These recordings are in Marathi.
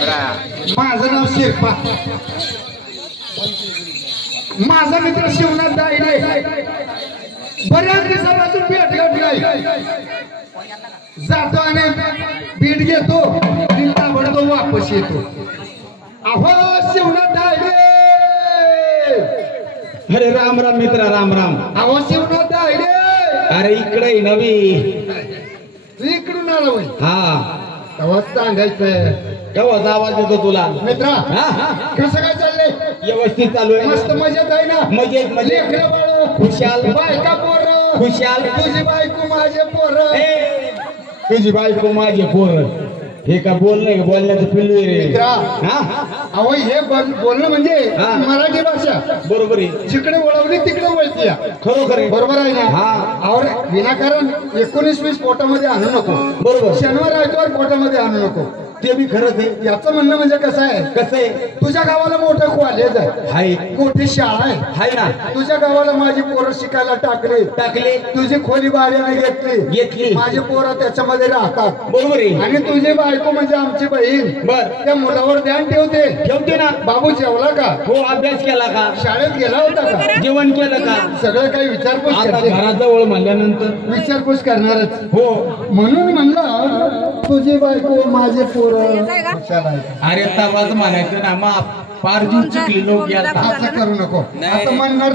माझं नाव शेरपा. माझा मित्र शिवनाथ दाईले बऱ्याच दिवसापासून भेट गाठली. जातो आणि भेट घेतो आणि ताबडतोब वापस येतो. अहो शिवनाथ दाईले. अरे राम राम मित्रा, राम राम. अहो शिवनाथ दाईले. अरे इकडे नवी इकडून आलो. हा तेव्हा सांगायचं केव्हा आवाज येतो तुला मित्रा. कसं काय चाललंय? व्यवस्थित चालू आहे. मस्त मजेत आहे ना? मजेत मजेत. लेकरं बाळं खुशाल. बायका पोरं खुशाल. तुझी बायको माझे पोरं. तुझी बायको माझे पोर. हे का बोलणं का? बोलण्याचं पिल्लू आहे रे. मित्रा हा अहो हे बोलणं म्हणजे हा. मराठी भाषा बरोबर आहे. जिकडे वळवली तिकडे वळती. खरोखर आहे. बरोबर आहे ना? हा. और विनाकारण 19-20 पोटामध्ये आणू नको. बरोबर. शनिवार आयतवार पोटामध्ये आणू नको. ते बी खरंच आहे. याचं म्हणणं म्हणजे कसं आहे? कसं आहे? तुझ्या गावाला मोठं कॉलेज आहे, हाय मोठी शाळा आहे. हाय ना. तुझ्या गावाला माझी पोरं शिकायला टाकले. तुझी खोली भाड्याने घेतली. माझी पोरं त्याच्यामध्ये राहतात. बरोबर आहे. आणि तुझी बायको म्हणजे आमची बहीण बर त्या मुलावर ध्यान ठेवते ना. बाबू जेवला का? हो. अभ्यास केला का? शाळेत गेला होता का? जेवण केलं का? सगळं काही विचारपूस आता करते. घराजवळ म्हणल्यानंतर विचारपूस करणारच. हो. म्हणून म्हणलं तुझी बायको माझे पोरं. अरे तवाच म्हणायचं ना. मग फार जीव चुकली लोक याला. असं करू नको. आता म्हणणार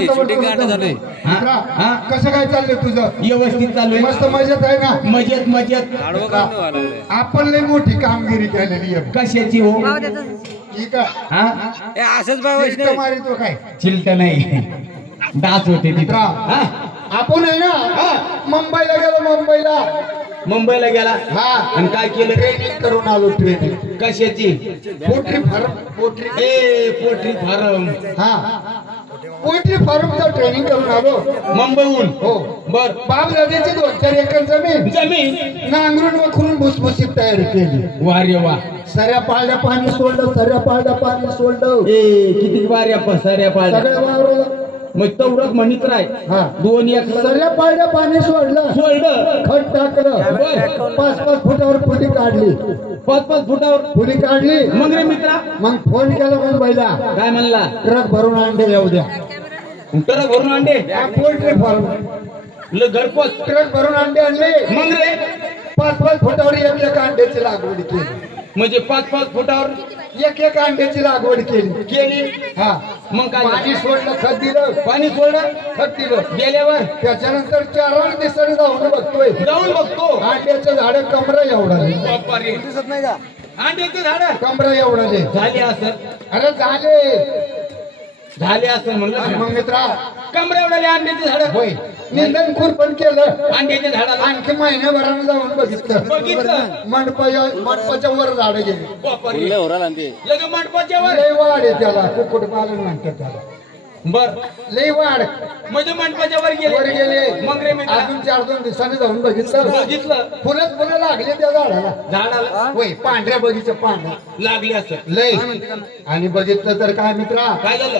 कसं काय चाललंय तुझं? व्यवस्थित चालू आहे. मस्त मजेत आहे ना? मजेत मजेत. आपण लई मोठी कामगिरी केलेली आहे. कशाची हो? ठीक आहे. हा असंच मारितो काय? चिलट नाही. डास होते तिथं. आपण आहे ना मुंबईला गेलो. मुंबईला गेला. हा. आणि काय केलं? ट्रेनिंग करून आलो. ट्रेनिंग कशाची? Poultry farm. Poultry farm. हा पोल्ट्री फार्मचं ट्रेनिंग करून आलो मुंबईहून. हो. बर. बाप नदीची 2-4 एकर जमीन नांगरून वखरून भुसभुशीत तयारी केली. वा रे वा. सऱ्या पाळल्या पाणी सोडलं. किती वाऱ्या सऱ्या पाळल्या सगळ्या वावराला. मग तवरच म्हणीत राय. 2 एकर सऱ्या पाळल्या पाणी सोडलं. खत टाकलं. 5-5 फुटावर फुली काढली. 5-5 फुटावर फुली काढली. मग रे मित्रा मग फोन केला मुंबईला. काय म्हणला? ट्रक भरून अंडे येऊ द्या. ट्रक भरून अंडे. पोल्ट्री फार्म घरपोच. ट्रक भरून अंडे आणले. मग रे 5-5 फुटावर एक अंड्याची लागवड केली. म्हणजे 5-5 फुटावर एक अंड्याची लागवड केली. हा. मग काय? पाणी सोडलं. खत दिलं. पाणी सोडलं. खत दिलं. गेल्यावर त्याच्यानंतर 4 दिवसांनी जाऊन बघतो अंड्याचं झाड कमरा एवढा दिसत नाही का? अंड्याचं झाड कमरा एवढा झाले असं. अरे झाले असं म्हणलं. मग मित्रा कमरा एवढा अंड्याचे झाड. होय. निंदन खुरपण केलं अंड्याच्या झाडाला. आणखी महिन्याभरानं जाऊन बघितलं. मंडपाच्या वर झाड गेली. लगे मंडपाच्या वर. लय वाढ आहे त्याला. कुक्कुट पालन म्हणतात त्याला. बर. लय वाढ म्हणजे मंडपाच्या वर गेले. मग रे अजून 4-2 दिवसांनी जाऊन बघितलं. फुलं लागले त्या झाडाला. होय. पांढऱ्या बगीच्या पांढऱ्या लागली असं लय. आणि बघितलं तर काय मित्रा? काय झालं?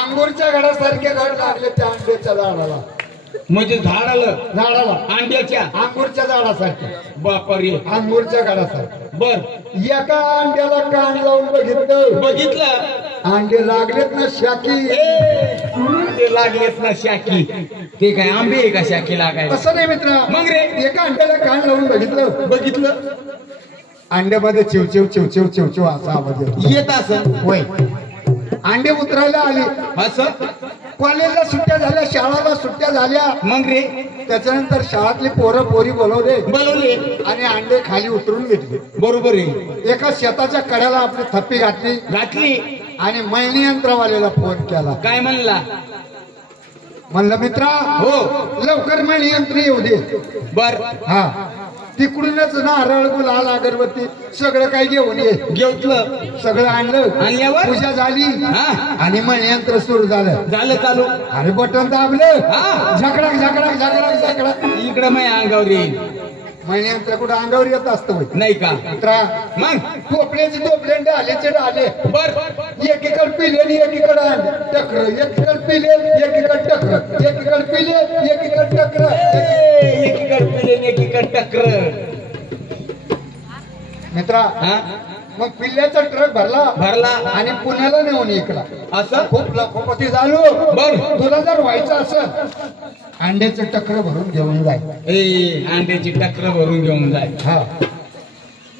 अंगूरच्या घडासारखे घड लागले त्या अंड्याच्या झाडाला. म्हणजे झाडाला अंड्याच्या अंगूरच्या झाडासारखे. बापारी. अंगूरच्या घडासारखे. बर. एका अंड्याला कान लावून बघितलं. अंडे लागलेत ना शाकी. ते लागलेत ना शाकी. ते काय आंबे आहे का शाकी लागायला? असं नाही मित्र. मग रे एका अंड्याला कान लावून बघितलं. अंड्यामध्ये चिवचिव असा आवाज येत असं. होय. अंडे उतरायला आले. असं. कॉलेजला सुट्ट्या झाल्या. शाळाला सुट्ट्या झाल्या. मग रे त्याच्यानंतर शाळातली पोरं पोरी बोलवले आणि अंडे खाली उतरून घेतले. बरोबर आहे. एका शेताच्या कड्याला आपली थप्पी घातली आणि मळणी यंत्रवाल्याला फोन केला. काय म्हणलं मित्रा हो लवकर मळणी यंत्र येऊ दे. बर. हा. तिकडूनच नारळ गुलाल अगरबत्ती सगळं काही घेऊन घेतलं. सगळं आणल्यावर पूजा झाली आणि मळणी यंत्र सुरू झालं चालू. अरे बटन दाबलं. झकडाक इकडं मग अंगावर येईल. मळणी यंत्र कुठं अंगावर येत असतं नाही का मित्रा? मग टोपल्याचे टोपले डाले. बर. एकीकडे पिले आणि एकीकडे टकर. एकीकडे पिले एकीकडे टकर. एकीकडे पिले एकीकडे टकर. एकीकडे पिले एकीकडे टकर. मित्रा मग पिल्ल्याचा ट्रक भरला आणि पुण्याला नेऊन इकला. असं खूप लखोपती झालो. बर तुला जर व्हायचं असेल अंड्याचं टक्कर भरून घेऊन जाय. अंड्याची टक्कर भरून घेऊन जाय. हा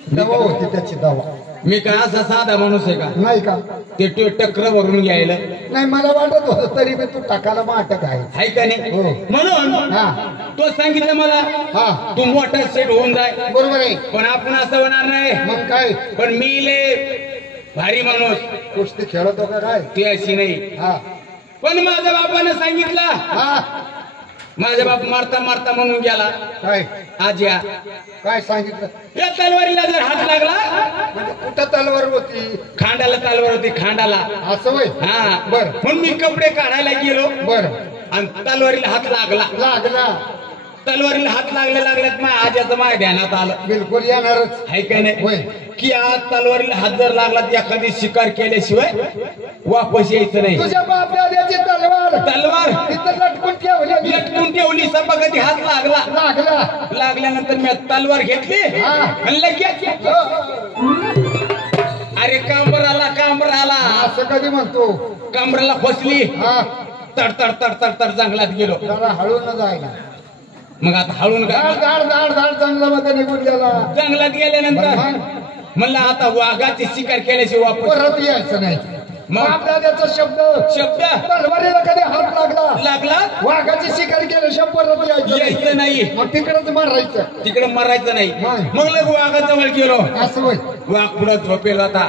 दवा होती त्याची दवा. मी काय असा साधा माणूस आहे का? नाही का? ते टक्कर भरून घ्यायला नाही मला वाटत होतं तरी मी तू टाकायला मग अटक आहे का नाही? म्हणून तो सांगितलं मला तू मोठा सेट होऊन जाय. बरोबर आहे. पण आपण असं होणार नाही. मग काय? पण मी लय भारी माणूस. कुस्ती खेळतो का काय? ती अशी नाही. पण माझ्या बापानं सांगितलं. माझा बाप मारता मारता म्हणून गेला. काय आज्या काय सांगितलं? या तलवारीला जर हात लागला. म्हणजे कुठं तलवार होती? खांडाला तलवार होती. खांडाला. असं होय. हा बर. म्हणून मी कपडे काढायला गेलो. बर. आणि तलवारीला हात लागला. तलवारीला हात लागल्यात माझ्या आज्याचं माझ्या ध्यानात आलं. बिलकुल येणारच आहे का नाही? होय. की आज तलवारीला हात जर लागला तर एखादी शिकार केल्याशिवाय वापस यायचं नाही. तुझ्या बाप दाद्याची तलवार तिथं लटकून ठेवली. सभागती हात लागल्यानंतर मी तलवार घेतली आणि लगेच अरे कांबर आला. असं कधी म्हणतो? कांबराला फसली. तड जंगलात गेलो. जरा हळून जायला. मग आता हळून धाड जंगलामध्ये निघून गेला. जंगलात गेल्यानंतर म्हणलं आता वाघाची शिकार केल्याशिवाय वापस परत यायचं नाही. मग दादाचा शब्द तलवारीला कधी हात लागला वाघाची शिकार केल्याशिवाय परत यायचं नाही. मग तिकडच मारायचं. तिकडे मरायचं नाही. मग लग वाघाजवळ गेलो. असं होय. वाघ पुढे झोपेल होता.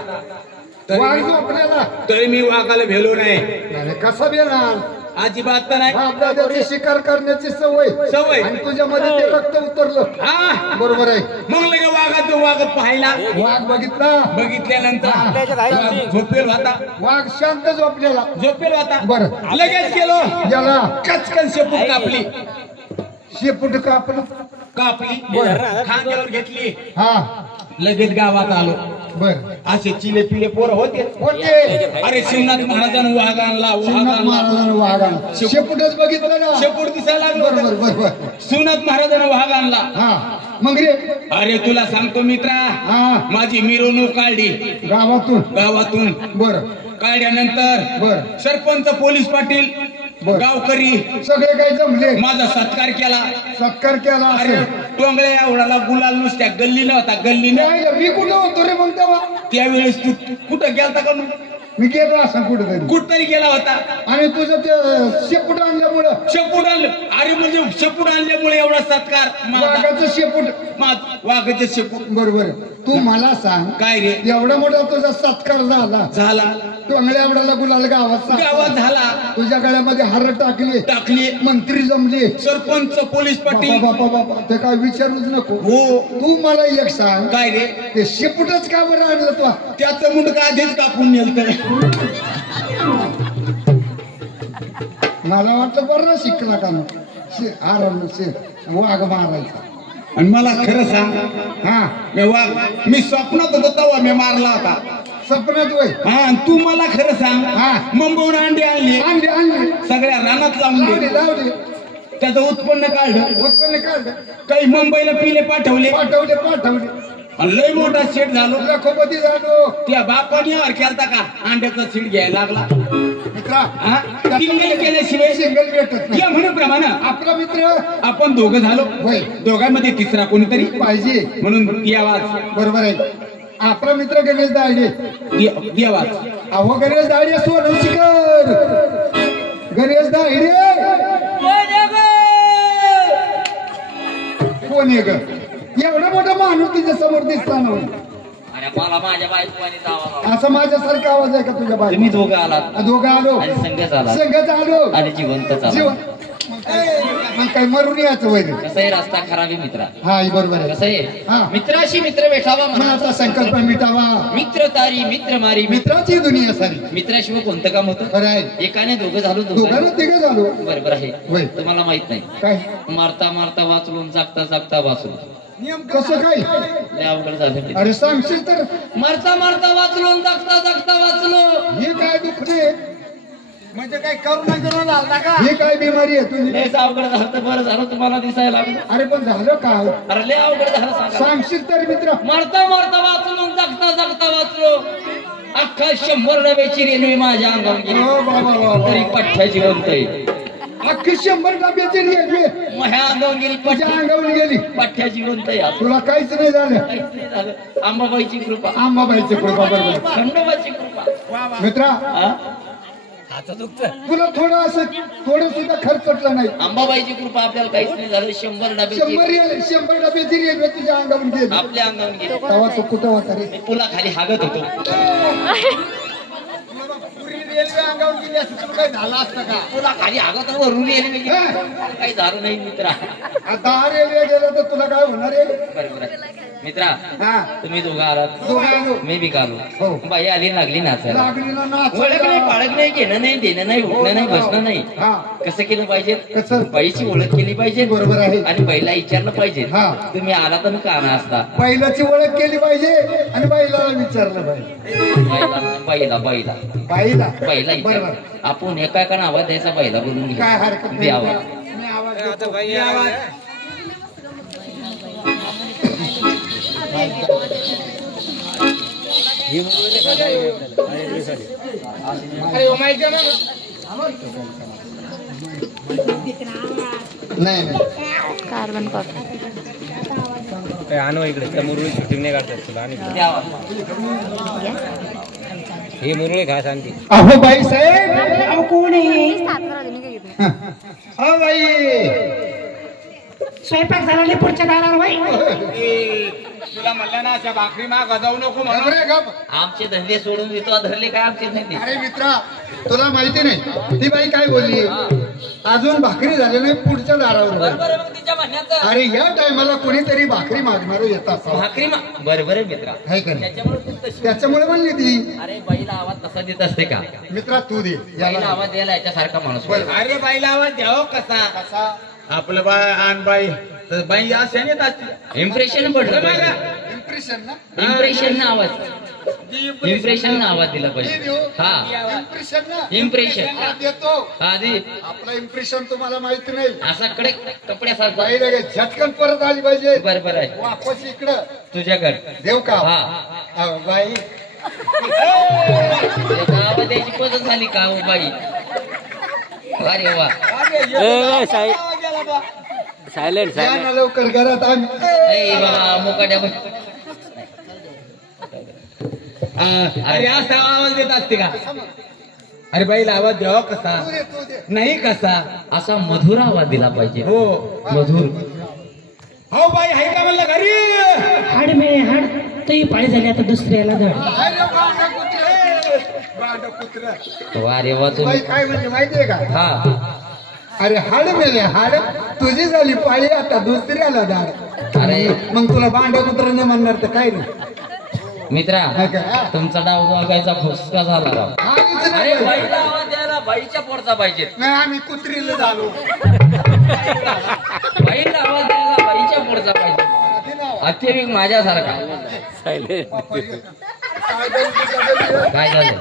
वाघ झोपलेला तरी मी वाघाला भेलो नाही. कसा भेणार? अजिबात नाही. त्याची शिकार करण्याची सवय आणि तुझ्यामध्ये ते रक्त उतरलं. बरोबर आहे. मग लगे वाघ पाहिला. वाघ बघितल्यानंतर झोपेल होता. वाघ शांत झोपेल होता. बरं लगेच गेलो. गेला. कचकन शेपूट कापली. शेपूट कापली. खांद्यावर घेतली. लगेच गावात आलो. बर. असे चिले पिले पोरं होते. अरे शिवनाथ महाराजांना वाघ आणला. शेपूटच बघितलं ना. शेपूट दिसायला लागलो. बरोबर. शिवनाथ महाराजांना वाघ आणला. मग रे अरे तुला सांगतो मित्रा. माझी मिरवणूक काढली गावातून. बर. काढल्यानंतर बर. सरपंच पोलीस पाटील गावकरी सगळे काही जमले. माझा सत्कार केला. अरे टोंगळ्या एवढाला गुलाल नुसत्या गल्लीनं होता. मी कुठं होतो रे मग तेव्हा? त्यावेळेस तू कुठं गेलता का? मी गेलो असं कुठतरी गेला होता. आणि तुझं ते शेपूट आणल्यामुळं. अरे म्हणजे शेपूट आणल्यामुळे एवढा सत्कार. वाघाचं शेपूट. बरोबर. तू मला सांग काय रे? एवढा मोठा तुझा सत्कार झाला. टोंगळ्या एवढ्याला गुलाल गावात झाला. तुझ्या गळ्यामध्ये हार टाकली. मंत्री जमले. सरपंच पोलीस पाटील. बापा ते काय विचारूच नको. हो. तू मला एक सांग काय रे? ते शेपूटच का बरं आणलं तू? त्याचं मुंडका आधीच कापून नेलतं. मला वाटलं बरं शिकला का वाघ मारायचा. आणि मला खरं सांग. मी स्वप्नात होतो तेव्हा मी मारला होता. स्वप्नात होय. तू मला खरं सांग. मुंबईहून अंडी आणली. सगळ्या रानात लावली. त्याचं उत्पन्न काढलं. काही मुंबईला पिले पाठवले. आणि लय मोठा शेट झालो. लखोपती झालो. त्या बापाने यावर केलता का अंड्याचा सीट घ्यायला लागला. सिंगल केल्याशिवाय सिंगल भेटत नाही. म्हणून आपला मित्र आपण दोघं झालो. दोघांमध्ये तिसरा कोणीतरी पाहिजे म्हणून आवाज. बरोबर आहे. आपला मित्र गणेश दाढे. आवाज. अहो गणेश दाढे सोडून शिकर. गणेश दाढे कोण आहे ग? एवढा मोठा माणूस तुझ्या समोर दिसला ना. मला माझ्या बायकोने असं माझ्यासारखा आवाज आहे का तुझ्या बायको? तुम्ही दोघं आलो. संघच आलो. आणि जिवंत मग काय मरून यायचं वैर. कसं आहे रस्ता खराब आहे मित्रा. बरोबर आहे. कसं आहे मित्राशी मित्र भेटावा मनाचा संकल्प मिटावा. मित्र तारी मित्र मारी. मित्राची दुनिया सारी. मित्राशिवाय कोणतं काम होतं? खरं आहे. एकाने दोघं झालो. तिघं झालो. बरोबर आहे. तुम्हाला माहित नाही काय? मारता वाचलून जागता वाचलो. कसं काय? अवघड झालं. अरे सांगशील तर. मारता वाचलून जागता वाचलो. हे काय दुःख रे? म्हणजे काय करून घेऊन आला का? ही काय बिमारी आहे तुझी? लय अवघड झालं तर बरं झालं तुम्हाला दिसायला लागलं. अरे पण झालं काय? अरे लय अवघड झालं सांगा. सांगशील तर मित्र. मरता मरता वाचलो जगता जगता वाचलो. अख्खा 100 डब्याची रेल्वे माझ्या अंगावर गेली. हो बाबा तरी पठ्ठ्याची बनतय. अख्खी 100 डब्याची रेल्वे माझ्या अंगावर गेली. तुझ्या अंगावर गेली. पठ्ठ्याची बनतय. तुला काहीच नाही झालं. काहीच नाही झालं. अंबाबाईची कृपा. अंबाबाईची कृपा बरोबर. खंडोबाची कृपा. मित्रा हा? तुला थोडं सुद्धा खर्चटला नाही. अंबाबाईची कृपा आपल्याला काहीच नाही झालं. 100 डब्याची 100 डब्याची रेल्वे तुझ्या अंगावर गेली. आपल्या अंगावर गेली. तेव्हा तू कुठं होता रे? मी पुला खाली हागत होतो. रेल्वे अंगावर गेली असं तुला काय झालं असतं का? पुला खाली हागत होतो. वरून रेल्वे गेली. काही झालं नाही मित्रा. आता रेल्वे गेलं तर तुला काय होणार आहे? बरोबर मित्रा. हा तुम्ही दोघं आलात. दोघं आलो. मी बी कालो. हो. बाई आली लागली नाचायला. लागली ना नाच. ओळख नाही पाळख नाही घेणं नाही देणं नाही उठणं नाही बसणं नाही. हा कसं केलं पाहिजे? कसं? बाईची ओळख केली पाहिजे. बरोबर आहे. आणि बाईला विचारलं पाहिजे. हा. तुम्ही आला तर काना असता. बैलाची ओळख केली पाहिजे आणि बैलाला विचारलं पाहिजे. बाईला बाईला बाईला बाईला विचार. बरोबर. आपण एका एकानं आवाज द्यायचा बाईला बोलून घ्या. काय हरकत नाही. द्यावा. मी आवाज देतो. मी आवाज. नाही नाही कार्बन कॉपी काय आणू इकडे त्या मुरळी शूटिंग नाही काढतात तुला आणि द्यावा. हे मुरळी घास आणते. अहो बाई साहेब. अहो कोण आहे? अहो बाई स्वयंपाक झाला पुढच्या दारावर बाई. तुला म्हणलं ना त्या भाकरी माग जाऊ नको म्हणून. अरे गप. आमचे धंदे सोडून देतो. धरले काय आमचे धंदे? अरे मित्रा तुला माहिती नाही ती बाई काय बोलली? अजून भाकरी झाली नाही पुढच्या दारावर. बरोबर मग तिच्या म्हणण्याचं. अरे या टायमाला कोणीतरी भाकरी मागणार येतात भाकरी बरोबर आहे मित्रा. आहे का नाही? त्याच्यामुळे तू तशी. त्याच्यामुळे म्हणली ती. अरे बाईला आवाज तसा देत असते का? मित्रा तू दे बाईला याला. आवाज द्यायला याच्यासारखा माणूस बरं. पाहिजे. अरे बाईला आवाज द्याव कसा? कसा? आपलं बाय आण बाई तर बाई अशा येत असते. इम्प्रेशन पडलं पाहिजे. इम्प्रेशन ना? इम्प्रेशन ना आवाज. इम्प्रेशन ना आवाज दिला हे पाहिजे. देऊ. हा इम्प्रेशन ना? इम्प्रेशन. हा, देतो. आधी आपला इम्प्रेशन तुम्हाला माहिती नाही. असा कडे कपड्यासारखा. बाई लगेच झटकन परत आली पाहिजे. बरोबर आहे. वापस इकडं तुझ्याकडे देव का? हा. अहो, बाई आवाज द्यायची पद्धत झाली का हो बाई? अरे वा. सायलेंट या ना लवकर घरात आम्ही. ए बाबा मुकाट्या बाई. अरे असा आवाज देत असते का? अरे बाईला आवाज द्यावा कसा? तू दे, तू दे. नाही कसा? असा मधुर आवाज दिला पाहिजे. हो. मधुर. हो बाई आहे का म्हणलं घरी? हाड मिळे हाड तही पाळी झाली आता दुसऱ्याला धड. अरे बांडा कुत्रे. बांडा कुत्रे. वा रे वा बाई तुम्ही. काय म्हणजे माहितीये का? हा. अरे हाड मेले हाड. तुझी झाली पाळी आता दुसऱ्याला दाड. अरे मग तुला बांडा कुत्रा नाही म्हणणार तर काय नाही. मित्रा हा का? तुमचा डाव बघायचा फुसका झाला राव. आधीच अरे नाही. बाईला आवाज द्यायला बाईच्या पोरचा पाहिजे. नाही आम्ही कुत्रीला झालो. बाईला आवाज द्यायला बाईच्या पोरचा पाहिजे. अत्यधिक माझ्यासारखा. काय झालं?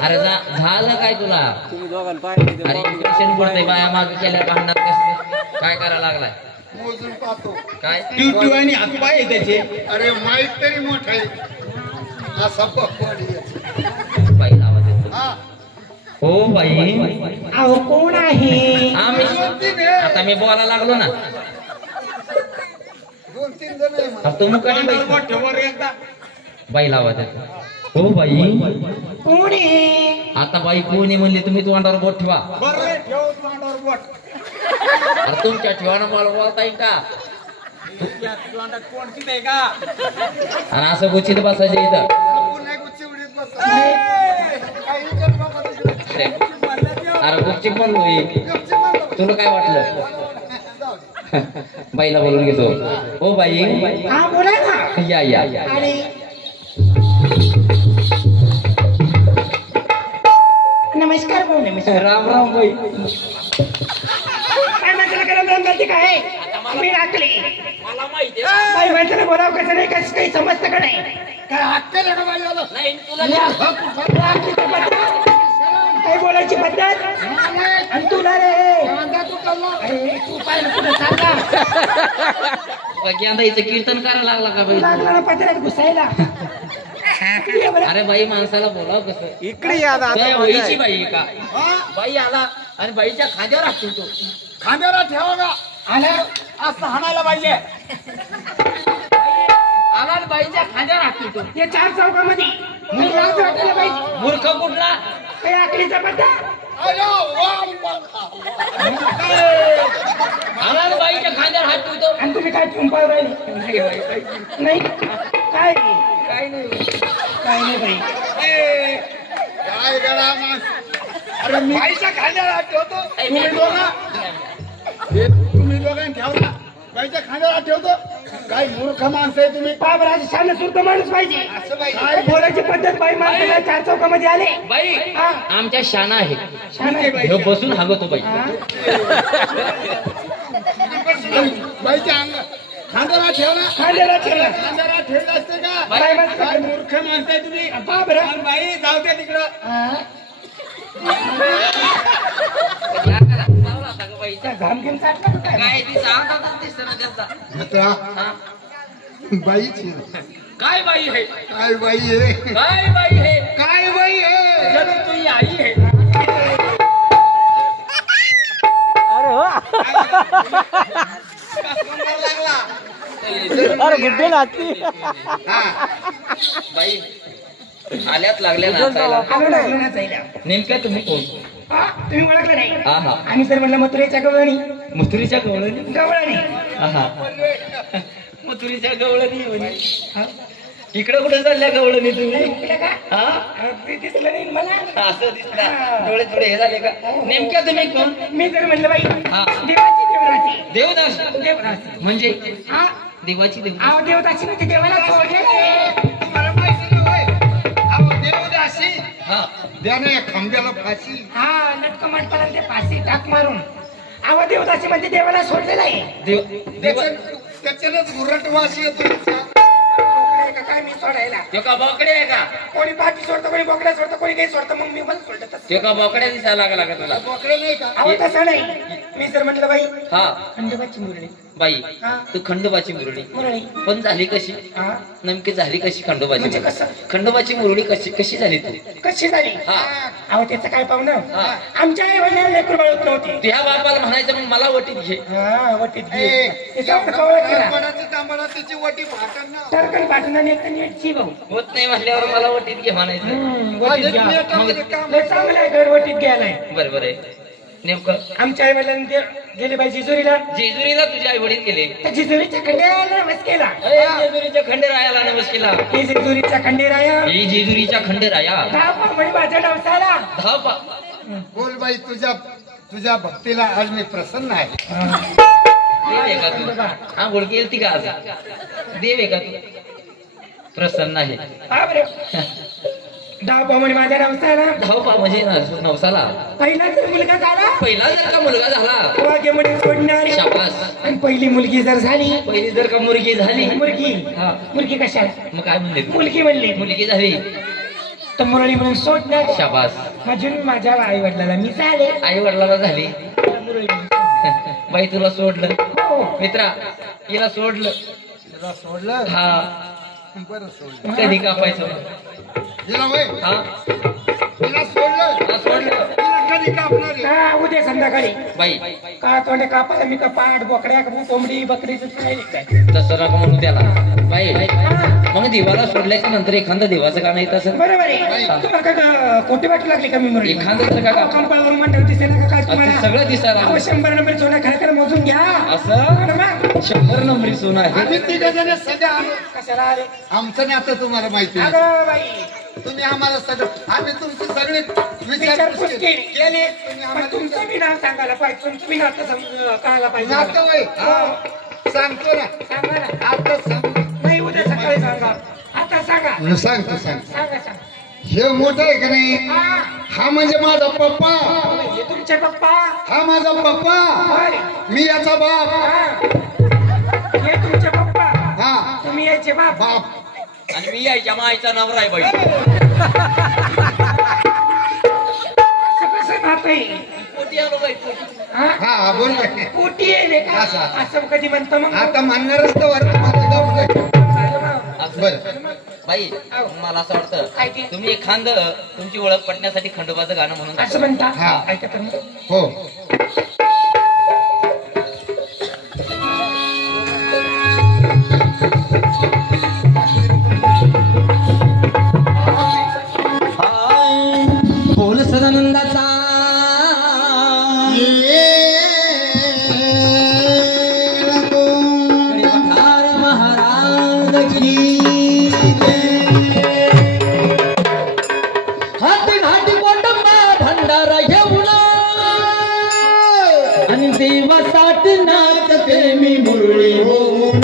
अरे झालं काय तुला? अरे इम्प्रेशन पडतंय बाया मागे केल्या भांडणात कसं काय करायला लागलाय? मोजून पाहतो. काय ट्यूट्यू आणि हातपाय आहे त्याचे. अरे माईक तरी मोठा आहे. असा पकवाडी आहे. बाईला आवाज येतो. हा. हो बाई. अहो कोण आहे? आम्ही आता मी बोलायला लागलो ना. 2-3 जण आहे मला. तू मुकाटी बाई. मोठ्यावर एकदा बाईला आवाज येतो. हो बाई. कोण आहे? आता बाई कोणी म्हणली तुम्ही तोंडावर बोट ठेवा. बरं रे, ठेव तोंडावर बोट. अरे तुमच्या ठेवानं मला बोलता येईल का? या तोंडात कोणतीच आहे का? आणि असं गुच्छीत बसायचं इथं. आपण नाही गुच्ची उडीत बसतो. काही कर बाबा तिकडे. अरे गुपचीप पण होईल. गपची मार. तुला काय वाटलं? जाऊ दे. बाईला बोलून घेतो. हो बाई. हा बोला ना. या या या. आणि नमस्कार भाऊ. नमस्कार. राम राम बाई. काय म्हटलं करा गंगाची काय मी राखली मला माहिती बाई माणसाला बोलावं कसं नाही कसं काही समजतं का नाही काय हक्क आहे का बाई याला? नाही तुला राखली तर बदला. यंदा इथं कीर्तन करायला लागला का बाई लागला ना पत्रात घुसायला. अरे बाई माणसाला बोलाव कसं इकडे या काय बाईची बाई का बाई आला आणि बाईच्या खांद्यावर असतो तो खांद्याला ठेवा का आला असं हाणायला पाहिजे. आला आणि बाईच्या खांद्यावर असतो तो ते 4 चौकामध्ये मी लाज वाटायला पाहिजे. मूर्ख कुठला काही आकलीचा पत्ता आला आणि बाईच्या खांद्यावर हात ठेवतो आणि तुम्ही काय चुंपावर राहिले नाही काय नाही काय नाही बाई. काय गडा मास. अरे मी बाईच्या खांद्याला ठेवतो. तुम्ही दोघांनी ठेवला बाईच्या खांद्याला ठेवतो. काय मूर्ख माणसं आहे तुम्ही. बाबराज शान सुद्ध माणूस पाहिजे. असं बाई काय बोलायची पद्धत बाई माणसाला 4 चौकामध्ये आले. बाई हा. आमच्या शाना आहे शान आहे बाई. ह्यो बसून हागतो बाई हा. बाईच्या अंग खांद्याला ठेवला. खांद्याला ठेवला. खांद्याला ठेवलं असते का. बाई माणसं काय मूर्ख माणसं आहे तुम्ही. बाबरा आणि बाई जाऊ दे तिकडं. हा. त्या घाम घेऊन चाटला का काय? काय ती सांगतात ते सर त्यांचा मित्रा बाईची काय बाई आहे काय बाई आहे. काय बाई आहे काय बाई आहे. जणू तुझी आई आहे अरे गुड्डे लागती. बाई आल्यात लागल्या नाचायला आलो लागलो ना जायला. नेमक्या तुम्ही कोण हा, तुम्ही ओळखलं नाही. हा हा आम्ही तर म्हटलं मथुरेच्या गवळणी मथुरीच्या गवळणी गवळणी हा मथुरीच्या गवळणी म्हणे इकडं कुठे चालल्या गवळणी तुम्ही इकडे का? हा ते दिसलं नाही मला. असं दिसला थोडे थोडे हे झाले का नेमक्या तुम्ही कोण मी तर म्हटलं बाई हा. देवाची देवराची देवदास देवराची म्हणजे हा देवाची देव आव देवताची म्हणजे देवाला सोडलेलं. तुम्हाला माहिती नाही होय. अहो देवदासी हा द्याने खांब्याला फाशी. हा नटक मटकाला ते फाशी टाक मारून आव देवताची म्हणजे देवाला सोडलेलं आहे. देव त्याच्यानंच घुरट वास येतो. का काय मी सोडायला तो का बोकडे आहे का कोणी पाठी सोडतं कोणी बोकड्या सोडतं कोणी काही सोडतं मग मी मला सोडतं तसं. तो का बोकड्या दिसायला लागला का तुला बोकडे नाही का. अहो तसं नाही. मी तर म्हटलं बाई हा खंडोबाची मुरळी बाई हा तू खंडोबाची मुरळी मुरळी पण झाली कशी हा नेमकी झाली कशी खंडोबाची म्हणजे मुरळी? कसं? खंडोबाची मुरळी कशी कशी झाली तू कशी झाली. हा. अहो त्याचं काय पाहुणं हा. आमच्या आई वडिलांना लेकरू बाळत नव्हती. तुझ्या बापाला म्हणायचं मग मला वटीत घे हा वटीत घे. ए, त्याचा कवळ केला. गडबडाची तांबडा त्याची वटी भाकण ना. टरकन पाठवून एक नीटची भाऊ होत नाही म्हटल्यावर मला वटीत घे म्हणायचं वटीत घ्या. नेटामध्ये काम लय चांगलं आहे घर वटीत घ्यायलाय. बरोबर आहे नेमकं आमच्या आई वडिलांनी गेले बाई जिजुरीला. जेजुरीला तुझ्या आई वडील गेले त्या जिजुरीच्या खंडेरायाला नमस केला. जेजुरीच्या खंडेरायाला नमस केला हे जेजुरीच्या खंडेराया ही जेजुरीच्या खंडेराया दहा म्हणे माझ्या नवसाला. धाव बोल बाई तुझ्या भक्तीला आज मी प्रसन्न आहे. देव आहे का तू हा बोलकी येईल ती का आज देव आहे का तू प्रसन्न आहे बापरे. दहा म्हणे माझ्या नवसाला. धाव म्हणजे नवसाला पहिला जर मुलगा झाला पहिला जर का मुलगा झाला वाघे म्हणे सोडणार. शाबास आणि पहिली मुलगी जर झाली पहिली जर का मुलगी झाली मुलगी हा मुलगी कशाला मग काय म्हणले तू? मुलगी म्हणली मुलगी झाली तर मुरळी म्हणून सोडणार. शाबास अजून माझ्या आई वडिलाला मी झाले आई वडिलाला झाली मुरळी. बाई तुला सोडलं हो. मित्रा हिला सोडलं तुला सोडलं. हा बरं सोडलं. कधी कापायचं हिला होय. हा हिला सोडलं. हा, सोडलं हिला कधी कापणार आहे? हा उद्या संध्याकाळी बाई का तोंडे कापायला मी का पाठ बोकड्या का कोंबडी बकरीचं काय काय. तसं नका म्हणू त्याला बाई मग देवाला सोडल्याच्या नंतर एखादं देवाचं का नाही तसं बरोबर आहे. तुम्हाला का खोटी वाटू लागली का मी मुरळी एखादं का कंपाळवरून म्हणतो दिसेल का काय ते तुम्हाला. सगळं दिसायला अहो, 100 नंबर सोनं खरं मोजून घ्या. असं आणि मग 100 नंबरी सोनं आहे आम्ही तिघजण सध्या आलो. कशाला आले. आमचं नातं तुम्हाला माहिती आहे. अगं बाई तुम्ही आम्हाला सगळं आम्ही तुमची सगळे विचारपूस केली. केली. तुम्ही पण आम्हाला तुमचं बी नाव सांगायला पाहिजे. तुमचं बी नातं कळायला पाहिजे. नातं होय. हो. सांगतो ना. सांगा ना. आता सांग. नाही उद्या सकाळी सांगा. आता सांगा. सांगतो सांग. सांगा सांगा. हे मोठं आहे का नाही. हा. हा म्हणजे माझा पप्पा. हे तुमचे पप्पा. हा माझा पप्पा. होय. मी याचा बाप. हा. हे तुमचे पप्पा. हा तुम्ही यायचे बाप. बाप. आणि मी यायच्या मायचा नवरा आहे बाई असं कसं नातं आहे. पोटी आलो बाई पोटी. हा बोल ना. पोटी आहे रे का? असा. असं कधी म्हणता मग आता म्हणणारच तर वर मला जाऊ दे. असं. बरं. बाई मला असं काय वाटतं ते? तुम्ही एखाद तुमची ओळख पटण्यासाठी खंडोबाचं गाणं म्हणून असं म्हणता हा. ऐका तुम्ही हो बोल सदानंदाचा महाराज की हाती घाटी कोटंबा भंडारा घेऊन आणि देवासाठी नाचते मी मुरळी होऊन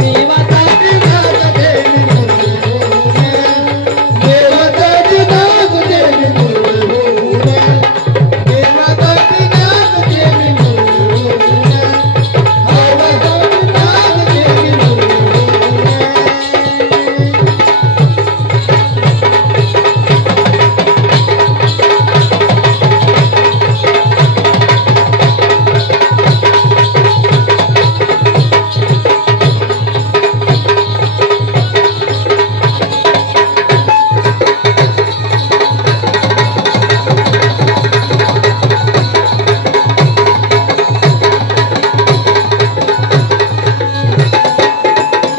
देवासाठी नाचते मी मुरळी होऊन देवासाठी नाचते मी मुरळी होऊन देवासाठी नाचते मी मुरळी होऊन देवासाठी नाचते मी मुरळी होऊन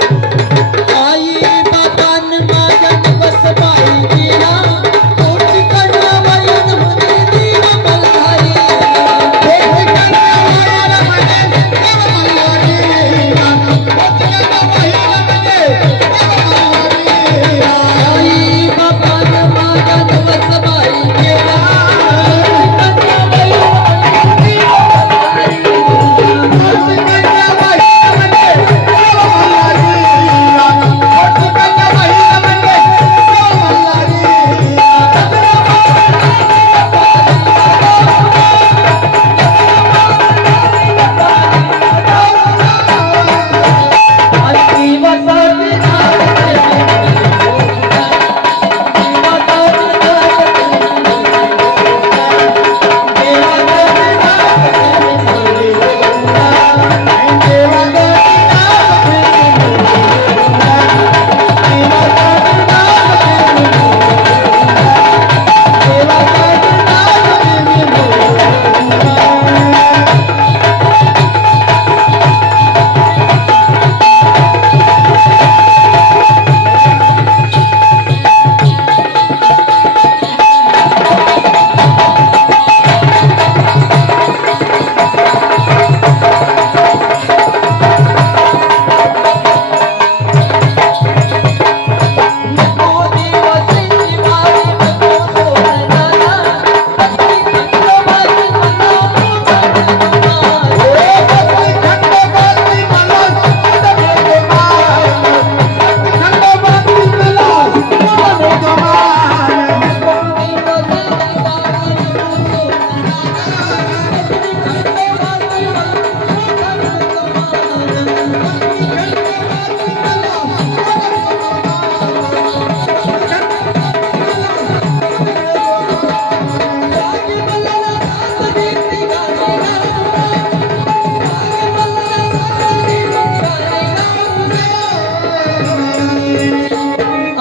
आई बाबान माझ्या दिवस बाई गेला कोटी कन्या वयन म्हणे देव मल्हारी कोटी कन्या वयन म्हणे देव मल्हारी कोटी कन्या वयन म्हणे देव मल्हारी आई बाबान माझ्या दिवस बाई गेला कोटी कन्या वयन म्हणे देव मल्हारी कोटी कन्या वयन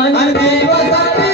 म्हणे देव मल्हारी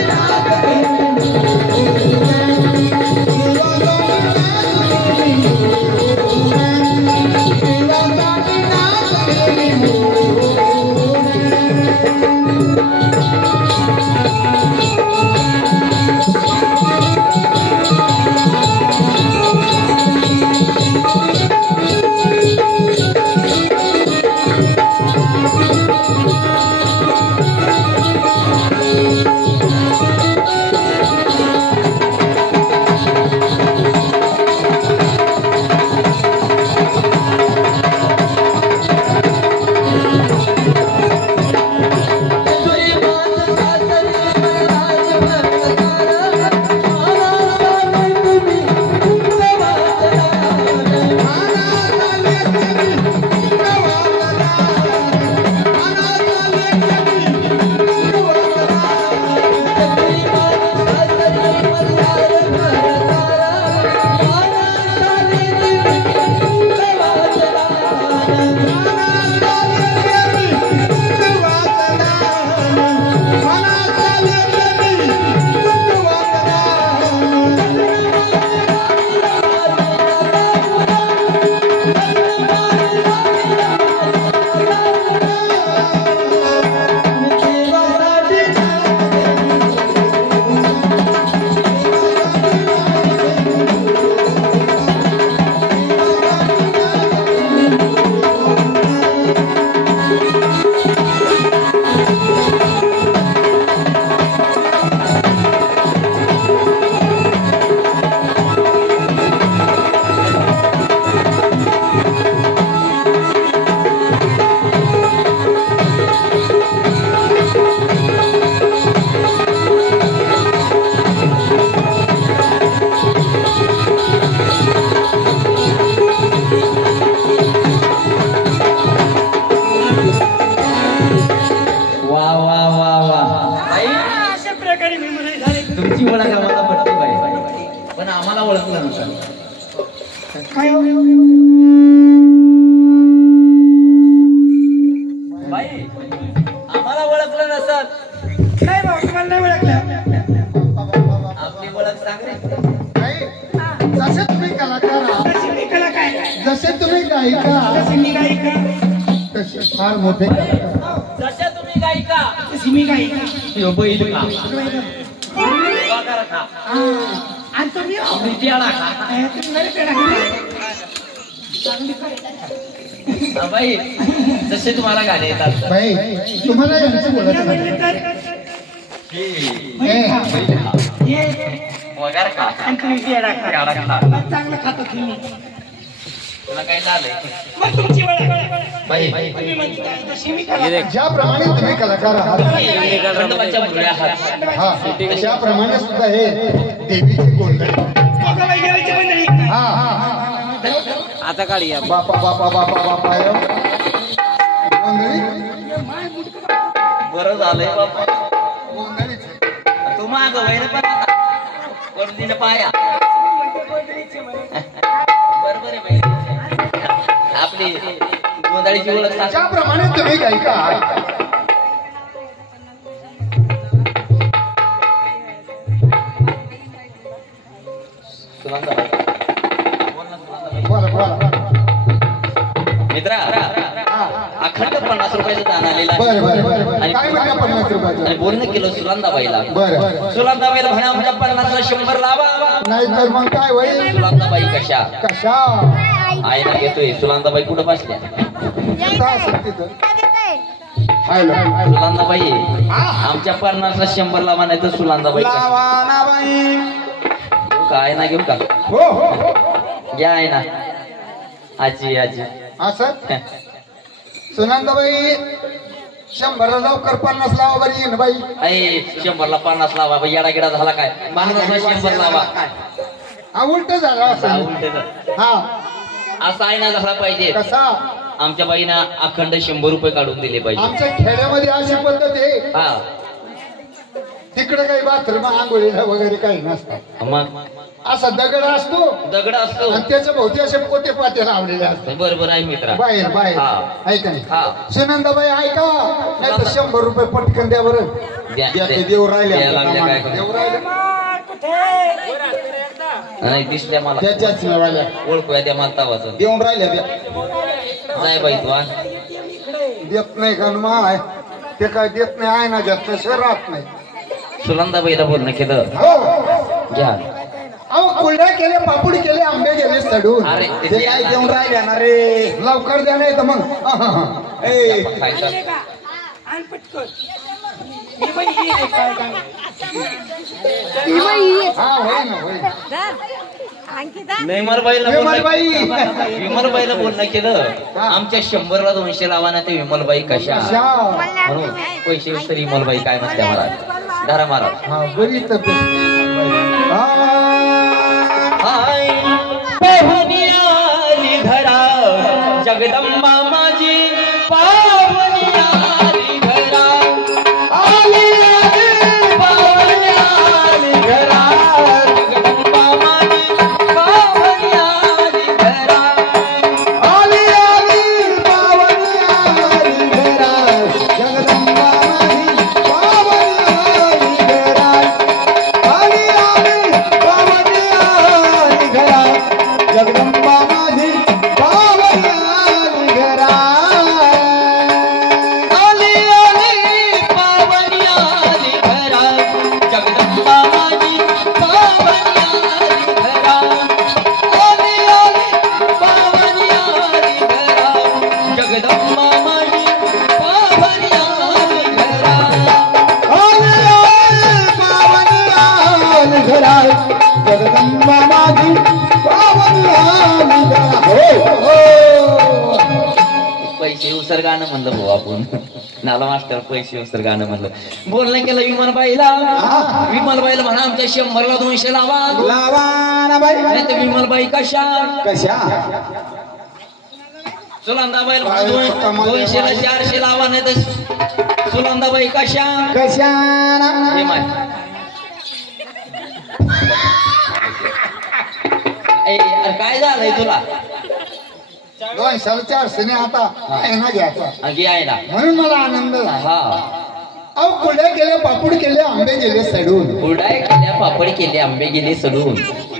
प्रकारे मी म्हणाले झाले. तुमची ओळख आम्हाला पटली पाहिजे पण आम्हाला ओळखलं नव्हतं. काय हो? बाई आम्हाला ओळखलं नसत. नाही भाऊ तुम्हाला नाही ओळखलं. आपली ओळख सांग रे. जसे तुम्ही कलाकार आहात, तशी मी कला काय जसे तुम्ही गायिका आहात, तशी मी गायिका तसे फार मोठे कलाकार. जशा तुम्ही गायिका तशी मी गायिका. यो बैल का वगैरे का आणि तुम्ही हो. तुम्ही पेढा का तुम्ही घरी पेढा खा. हा, बाई जसे तुम्हाला गाणे येतात बाई तुम्हाला यांचं बोलत या नाही. म्हणले तर ये वगैरे का आणि तुम्ही पेढा खा. पेढा खा. चांगलं खाता तुम्ही. तुला काय झालंय मग तुमची ओळख बाई तुम्ही म्हणताय तशी मी कला. ज्याप्रमाणे तुम्ही कलाकार आहात, खंडोबाच्या मुरळ्या आहात. हा त्याप्रमाणे सुद्धा हे देवीचे गोंधळ. कोकणाला गेल्याची मंडळी. हा आता काढूया. बापा बापा बापा बापा हे गोंधळी बरं झालंय बाबा गोंधळीच. तू माग वैर पण वर्दीनं पाया बरोबर आहे बाई. आपली गोंधळीची ओळख सांग. ज्याप्रमाणे तुम्ही गायिका आहात, बोला बोला. मित्रा अखंड 50 रुपयाचं दान आलेलं आहे. बरं बरं बरं बरं. काय म्हणता 50 रुपयाचं? आणि बोलणं केलं सुलांदाबाईला. बरं सुलांदाबाईला म्हणा आमच्या 50ला 100 लावा. नाही तर मग काय होईल? सुलांदाबाई कशा कशा आईला घेतोय. सुलांदाबाई कुठं बसल्या? काय असेल तिथं? हाय ना. सुलांदाबाई आमच्या 50ला 100 लावा नाही तर सुलांदाबाई कशा? काय ना घेऊ का? हो हो हो. घ्या आहे ना आजी आजी असं सुनंदाबाई 100 लवकर 50 लावा बरी येईन बाई. अय 100ला 50 लावा बाई. येडा गिडा झाला काय? 50ला 100 लावा. हा उलट झाला असं. हा असा आहे ना झाला पाहिजे. कसा? आमच्या बाईनं अखंड 100 रुपये काढून दिले पाहिजे. आमच्या खेड्यामध्ये अशी पद्धत आहे, हा तिकडे काही बाथरूम आंघोळीला वगैरे काही नसतात. मग असा दगड असतो दगड असतो. आणि त्याच्या भोवती असे पोते पाते लावलेले असतात. बरोबर आहे मित्रा. बाहेर बाहेर हा. ऐका नाही. हा. सुनंदाबाई ऐका, नाही तर 100 रुपये पटकन द्या बरं. द्या, द्या, ते द्या. देऊ राहिले द्या लागल्या काय करू? देऊ राहिले नाही दिसल्या मला. त्याच्याच मिळाल्या ओळखूया त्या मला तावाचं. देऊन राहिल्या द्या. जाय बाई तू आण. देत नाही का माय ते काय देत नाही आहे ना जास्त राहत नाही. सुलंदाबाईला बोलणं केलं. हो घ्या. अहो कुलड्या केले, पापडी केले, आंबे गेले चढून. अरे, ते काय देऊन राहिल्या ना रे. लवकर द्या नाही तर मग ए खायचं. आणि पटकन ही बाई ही आहे काय काय. हा होय ना होय. विमलबाईला विमलबाई. विमलबाईला बोलणं केलं. आमच्या 100ला 200 लावा ना ते विमलबाई कशा म्हणून पैसे तरी विमलबाई काय म्हणते मला. धरा महाराज. हा बरी तब्येत. हाय पाहुणी आली घरा जगदंबा माझी पाहुणी आली घरा. आली आली पाहुणी आली घरा जगदंबा माझी पाहुणी आली घरा. आली आली पावनी आली घरा जगदंबा माझी पावनी आली घरा. आली आली पावनी आली घरा जगदंबा माझी पावनी आली घरा. आली आली पाहुणी आली घरा जगदंबा माझी पाहुणी आली घरा. आली आली पाहुणी आली घरा जगदंबा माझी पाहुणी आली घरा. आली आली पावनी आली घरा जगदंबा माझी पावनी आली घरा. हो हो. पैसे उसर गाणं म्हणलं भाऊ आपण. नाला मास्टर पैसे उसर गाणं म्हणलं. बोलणं केलं विमलबाईला. विमलबाईला म्हणा आमच्या 100ला 200 लावा. लावा ना बाई. नाही तर विमलबाई कशा कशा? सुलंदाबाईला म्हणा 200ला 400 लावा नाही तर सुलंदाबाई कशा. कशा ना? हे माय आलंय तुला 200-400 आता आहे ना घ्यायचा घे आहे ना म्हणून मला आनंद झाला. हा अहो कुड्या केल्या पापूड केले आंबे गेले सडून. कुरडाय केल्या पापड केले आंबे गेले सडून.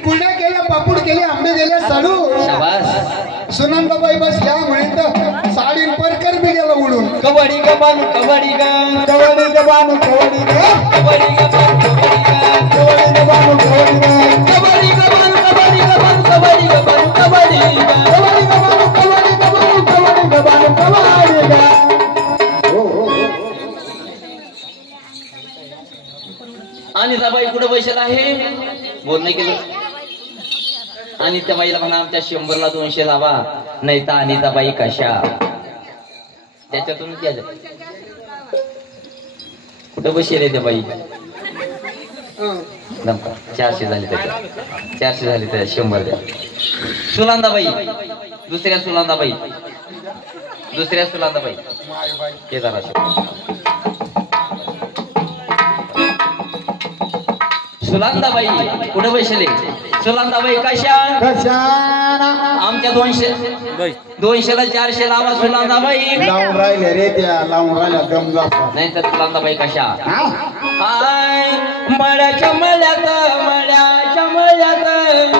कुड्या केल्या पापूड केले आंबे गेले सडून. शाबास. सुनंदाबाई बसल्या म्हणत साडी परकर बी गेला उडून. कबड्डी ग बानू कबड्डी ग कबड्डी ग बानू कबड्डी ग कबड्डी ग बानू कबड्डी ग बानू कबड्डी ग कबड्डी ग बानू कबड्डी ग बानू कबड्डी ग बानू कबड्डी ग कबड्डी ग बानू कबड्डी ग बानू कबड्डी ग बानू कबड्डी ग. अनिताबाई कुठे बसेल आहे बोल नाही केलं. आणि त्या बाईला म्हणा आमच्या 100ला 200 लावा नाही तर अनिताबाई कशा त्याच्यातून कुठं बसेल त्या बाई. 400 झाले त्याच्यात 400 झाले त्या 100 द्या. सुलांदाबाई दुसऱ्या सुलांदाबाई हे जरा सुलांदाबाई कुठे बसले. सुलांदाबाई कशा आमच्या 200ला 400 लावा सुलांदाबाई. लावून राहिले रे त्या लावून राहिल्या दम जास्त. नाही तर सुलांदाबाई कशा हाय मळ्याच्या मळ्यात मळ्याच्या मळ्यात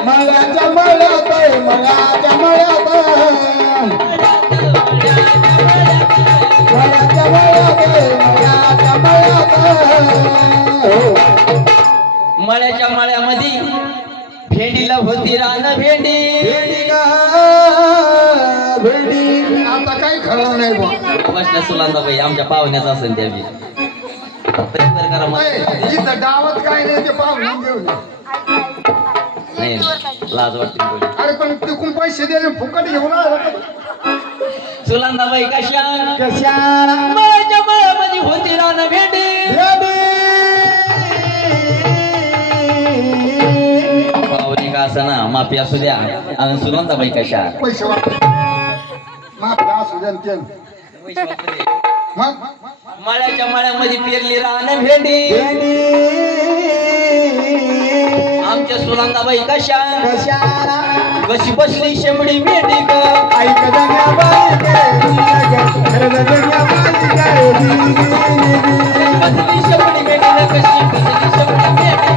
मळ्याच्या मळ्यात मळ्याच्या मळ्यात मळ्याच्या मळ्यात मळ्याच्या मळ्यामध्ये भेंडीला होती रान भेंडी. भेंडी आता काही खरं नाही बा. बसल्या सुलांदाबाई आमच्या पाहुण्याचा असेल त्या बी इथं डावात काय नाही ते पाहुणे घेऊन. नाही लाज वाटते थोडी. अरे पण तिकून पैसे दिले फुकट घेऊन आला का? सुलांदाबाई कशा कशाला मळ्याच्या मळ्यामध्ये होती रान भेंडी. पाहुणे का असं ना माफी असू द्या. आणि सुलांदाबाई कशा पैसे वाटले माफी असू द्या ते. मग मळ्याच्या मळ्यामध्ये पेरली रान भेंडी. आमच्या सुलांदाबाई कशा कशी बसली शेंबडी भेंडी ग. ऐक बसली शेंबडी भेंडी ग कशी बसली शेंबडी भेंडी.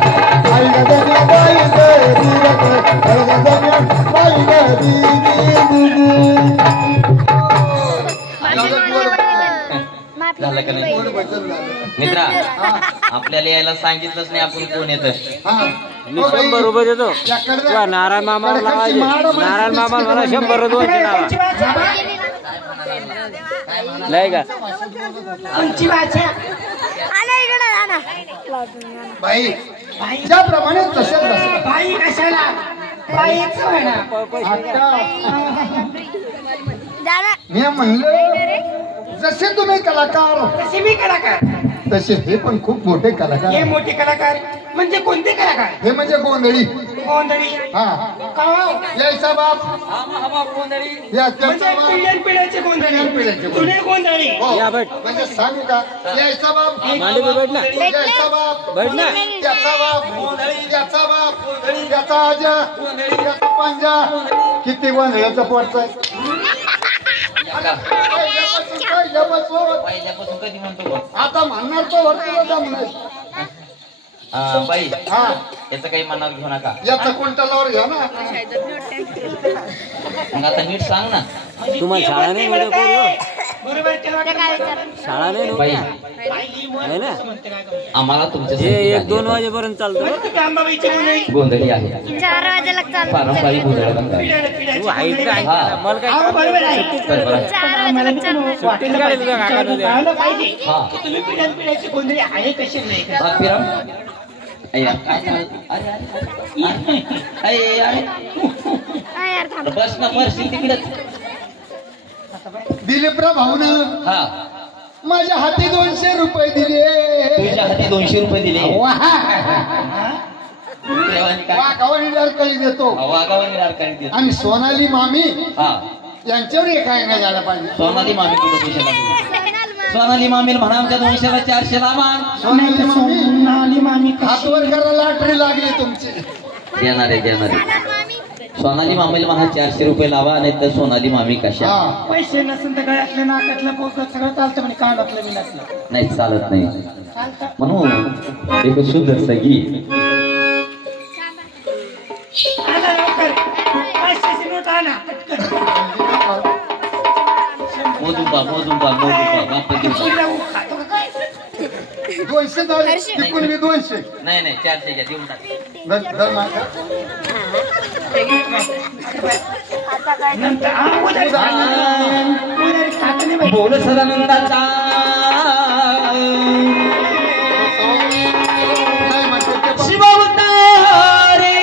झालं का नाही मित्रा आपल्याला यायला सांगितलंच नाही आपण कोण येतं. मी 100 रुपये देतो. तुला नारायण मामा लावायचे. नारायण मामा मला 100 200 लावा. लय का बाई ज्याप्रमाणे तसं बाई कशाला बाईच म्हणा. मी म्हणलं जसे तुम्ही कलाकार तसे मी कलाकार तसे हे पण खूप मोठे कलाकार. हे मोठे कलाकार म्हणजे कोणते कलाकार. हे म्हणजे गोंधळी. गोंधळी हा यायचा बाप या म्हणजे पिढ्यानपिढ्याचे गोंधळी जुने गोंधळी. या बैठ म्हणजे सांगू का यायचा बाप मांडी पे बैठ ना. यायचा बाप बैठ ना. त्याचा बाप त्याचा बाप त्याचा आजा त्याचा पंजा किती गोंधळाचं पडतंय. पहिल्यापासून कधी म्हणतो आता म्हणणार तो वरती जमणार. बाई हा याचं काही मनावर घेऊ नका. याचा क्विंटलावर घ्या ना. मग आता नीट सांग ना. तुम्हाला शाळा नाही मध्ये बरोबर शाळा नाही बाई आहे ना. आम्हाला तुमच्या हे 1-2 वाजेपर्यंत चालतं. अंबाबाईची गोंधळी गोंधळी आहे 4 वाजेला चालू. पारंपरिक गोंधळ म्हणतात. तू हाईट काय मला काय बरोबर आहे. बरोबर आहे. 4 वाजेला चालू. सुट्टीत काढेल तुझ्या काकाला उद्या. कळलं पाहिजे हा. की तुम्ही पिढ्यानपिढ्याची गोंधळी आहे कशी नाही का. भात फिरव. अय्या, काय झालं? अरे अरे अरे काय यार थांब. बस ना परशी तिकडच. दिलीपराव भाऊन हा माझ्या हाती 200 रुपये दिले. तुझ्या हाती 200 रुपये दिले. देवाने काय वाघावरी लडकळी देतो वागावर निराकरण दिलं. आणि सोनाली मामी हा यांच्यावर एका नाही झाला पाहिजे. सोनाली मामी कुठं पैसे लागले. सोनाली मामीला म्हणा आमच्या 200ला 400 लावा. सोनाली मामी नाली मामी हातवर करा लॉटरी लागली तुमची. देणार आहे जाणार मामी. सोनाली मामीला म्हणा 400 रुपये लावा, नाही तर सोनाली मामी कशा. पैसे नसेल तर गळ्यातले नाकातलं पोकळ सगळं चालतं म्हणे, कानातलं बिनातलं नाही चालत नाही चालतं. म्हणून एक सुंदर सगी आला लवकर, 500ची नोट आणा पटकन. मोजून पा बाप देऊ. पुढला उखा. 200 झाले, तिकडून बी 200. नाही 400 घ्या, देऊन टाक. नंतर उधारी खातं नाही बाई. बोल सदानंदाचा शिवअवतारे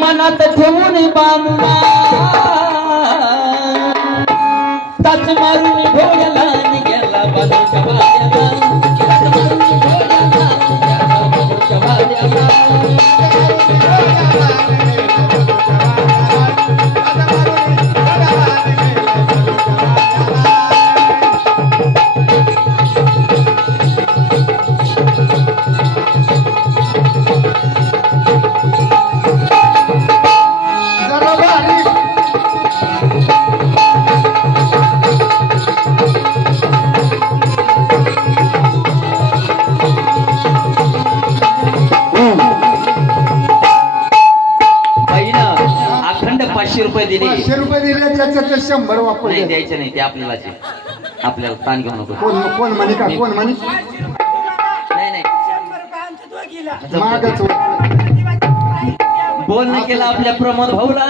मनात ठेवून बांधला, ताच मारून घोड्याला गेला बाजूच्या वाड्याला, ताच मारून घोड्याला गेला बाजूच्या वाड्याला. अखंड 500 रुपये दिले. 500 रुपये दिले, त्याच्यात 100 वापर. नाही द्यायचे नाही, ते आपल्याला आपल्याला ताण घेऊ नको. कोण म्हणे का, कोण म्हणे नाही 100 रुपये आमच्या दोघीला. मागच. बोलणं केलं आपल्या प्रमोद भाऊला.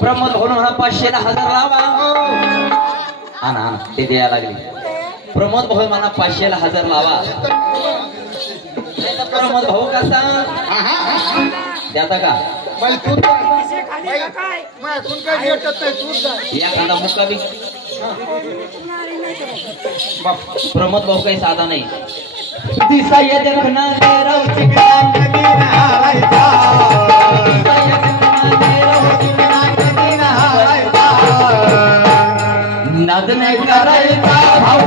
प्रमोद भाऊ म्हणा 500 ला 1000 लावा. हा ते द्यायला लागले. प्रमोद भाऊ म्हणा 500 ला 1000 लावा. प्रमोद भाऊ कसा त्याचा का पैसे खाली का काय? एखादा मुक्का बी. प्रमोद भाऊ काही साधा नाही. दिसा ये देखना तेरा नाद नाही करायचा भाऊ,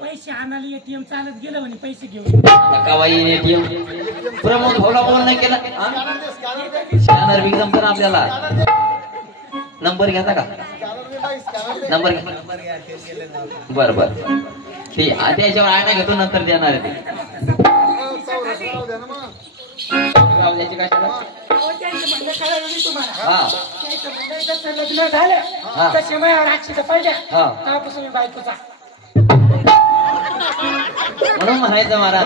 पैसे आणायला ATM चालत गेलं म्हणे, पैसे घेऊन कावाई ATM. प्रमोद भाऊला बोलणं केलं. स्कॅनर बी जमतं ना आपल्याला. नंबर घ्यायचा का, नंबर बर ते त्याच्यावर आयना घेतो, नंतर देणार आहे ते. रावल्याची कशाला हा लग्न झालं तसे माझ्यावर अक्षता पडल्या, तेव्हापासून मी बायकोचा. म्हणून म्हणायचं मला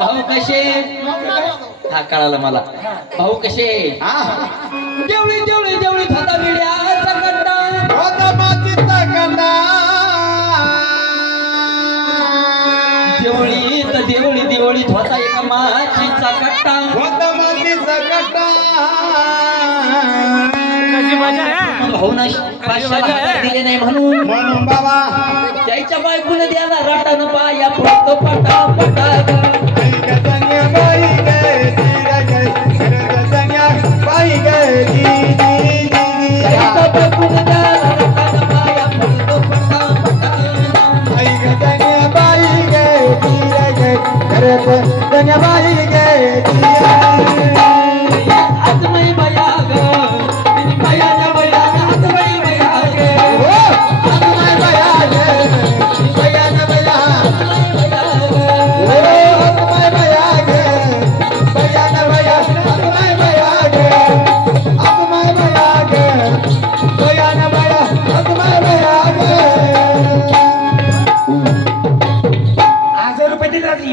भाऊ कसे. हा कळालं मला. भाऊ कसे. देवळी देवळी देवळीत होता विड्याचा गड्डा, होता मातीचा गंडा. देवळीत देवळी देवळीत होता एका माचीचा कट्टा, होता मातीचा गंडा. भाऊ ना 500 दिले नाही म्हणून बाबा त्याच्या बायकोने द्याला रटान पाया पडतो पटा पटा.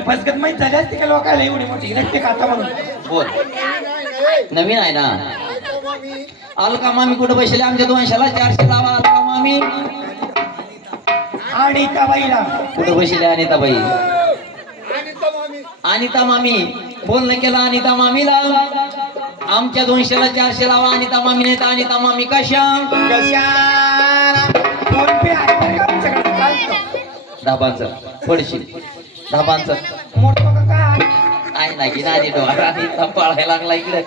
फसगत माहित झाली असते का लोकांना एवढी मोठी रट्टे खाता म्हणून. बोल नवीन आहे ना. अलका मामी कुठे बसले आमच्या 200ला 400 लावा. अलका मामी अनिताबाईला कुठे बसले. अनिताबाई अनिता मामी बोलणं केलं. अनिता मामीला आमच्या 200ला 400 लावा. अनिता मामी नाही तर अनिता मामी कशा फोन पे आहे का आमच्याकडे चालतं. धाबांचं पडशील धाबांचं मोठं का काय आहे ना की नादी डोळा. अनिता पळायला लागला इकडे.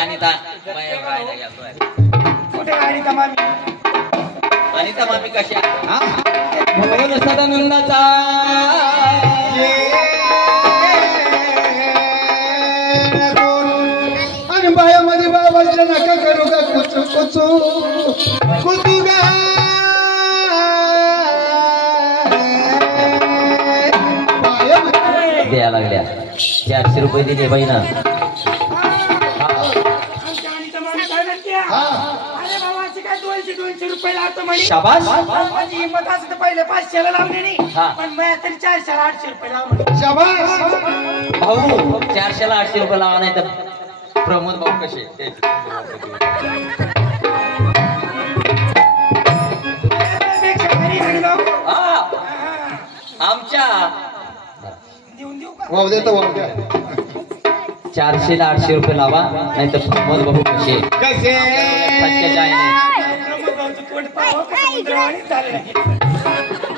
अनिता बाहेर राहायला गेला. कुठे अनिता मामी? अनिता मामी कशा? बोल सदानंदाचा आणि बायामध्ये बाबाच्या नका करू का कुचू कुचू कुचू गा द्या लागल्या 400 रुपये दिले बाई ना. आमच्या अनिता मामी काय म्हणते? अरे बाबा असे काय 200 रुपये लावतो म्हणे. शाबास. माझी हिंमत असं तर पहिले 500 लावले नाही, हा. पण माझ्या तरी 400 800 रुपये लाव म्हणे. शाबास भाऊ 400 ला 800 रुपये लावा नाही तर प्रमोद भाऊ कसे त्यापेक्षा घरी घरी जाऊ. आमच्या देऊन देऊ का? वाव देतो वाव द्या 400 ला 800 रुपये लावा नाही तर प्रमोद भाऊ कसे कसे फटक्याच्या आईने. प्रमोद भाऊचं तोंड पाहावं का समुद्रवाणीच झालं नाही.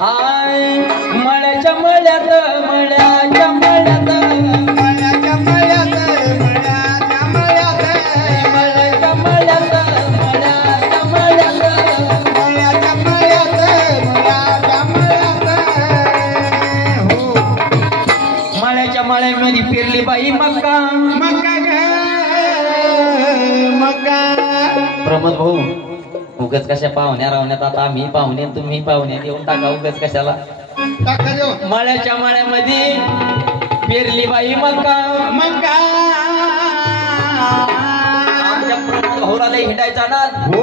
हाय मळ्याच्या मळ्यात मळ्याच्या मळ्यात मळ्याच्या मळ्यात मळ्याच्या मळ्यात मळ्याच्या मळ्यात मळ्याच्या मळ्यात मळ्याच्या मळ्यात मळ्याच्या मळ्यात हो मळ्याच्या मळ्यामध्ये फिरली बाई मका. मका ग मका प्रमोद भाऊ उगच कशा पाहुण्या रावण्यात आता आम्ही पाहुणे तुम्ही पाहुणे येऊन टाका उगच कशाला. टाका देऊ मळ्याच्या मळ्यामध्ये पेरली बाई मका. मका आमच्या प्रमोद भाऊला लय हिंडायचा ना. हो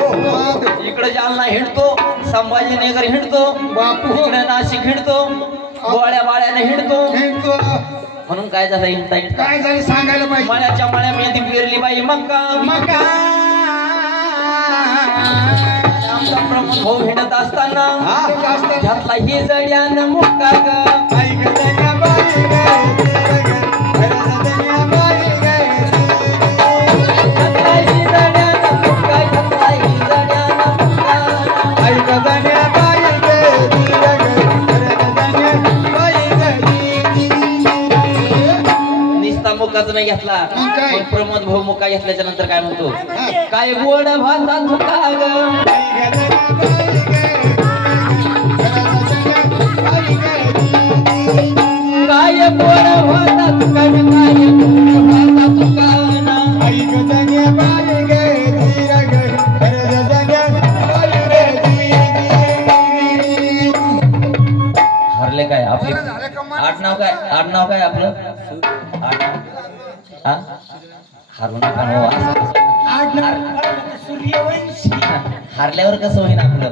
इकडे जालना हिंडतो, संभाजीनगर हिंडतो, बापू इकडे नाशिक हिंडतो, गोळ्या बाळ्याने हिंडतो. हिंडतो म्हणून काय झालं हिंडता हिंडता काय झालं सांगायला पाहिजे मळ्याच्या मळ्यामध्ये पेरली बाई मका. मका आमचा प्रमोद भाऊ हिंडत असताना जास्त घातला ही जड्यानं मुक्का ग. ऐक दया बाई ग दया बाई ग घातला ही जड्यानं मुक्का, घातला ही जड्यानं मुक्का. ऐक दया बाई ग दया बाई ग निस्ता मुक्काच नाही घेतला. मग काय? मग प्रमोद भाऊ मुक्का घेतल्याच्या नंतर काय म्हणतो? काय गोड भातात मुक्का ग. काय गोड भातात काय काय गोड भातात ना. हरले काय आपले आडनाव काय? आडनाव काय आपलं? आडनाव हा हारू नका हो. सूर्यवंशी. हारल्यावर कसं होईन आपलं?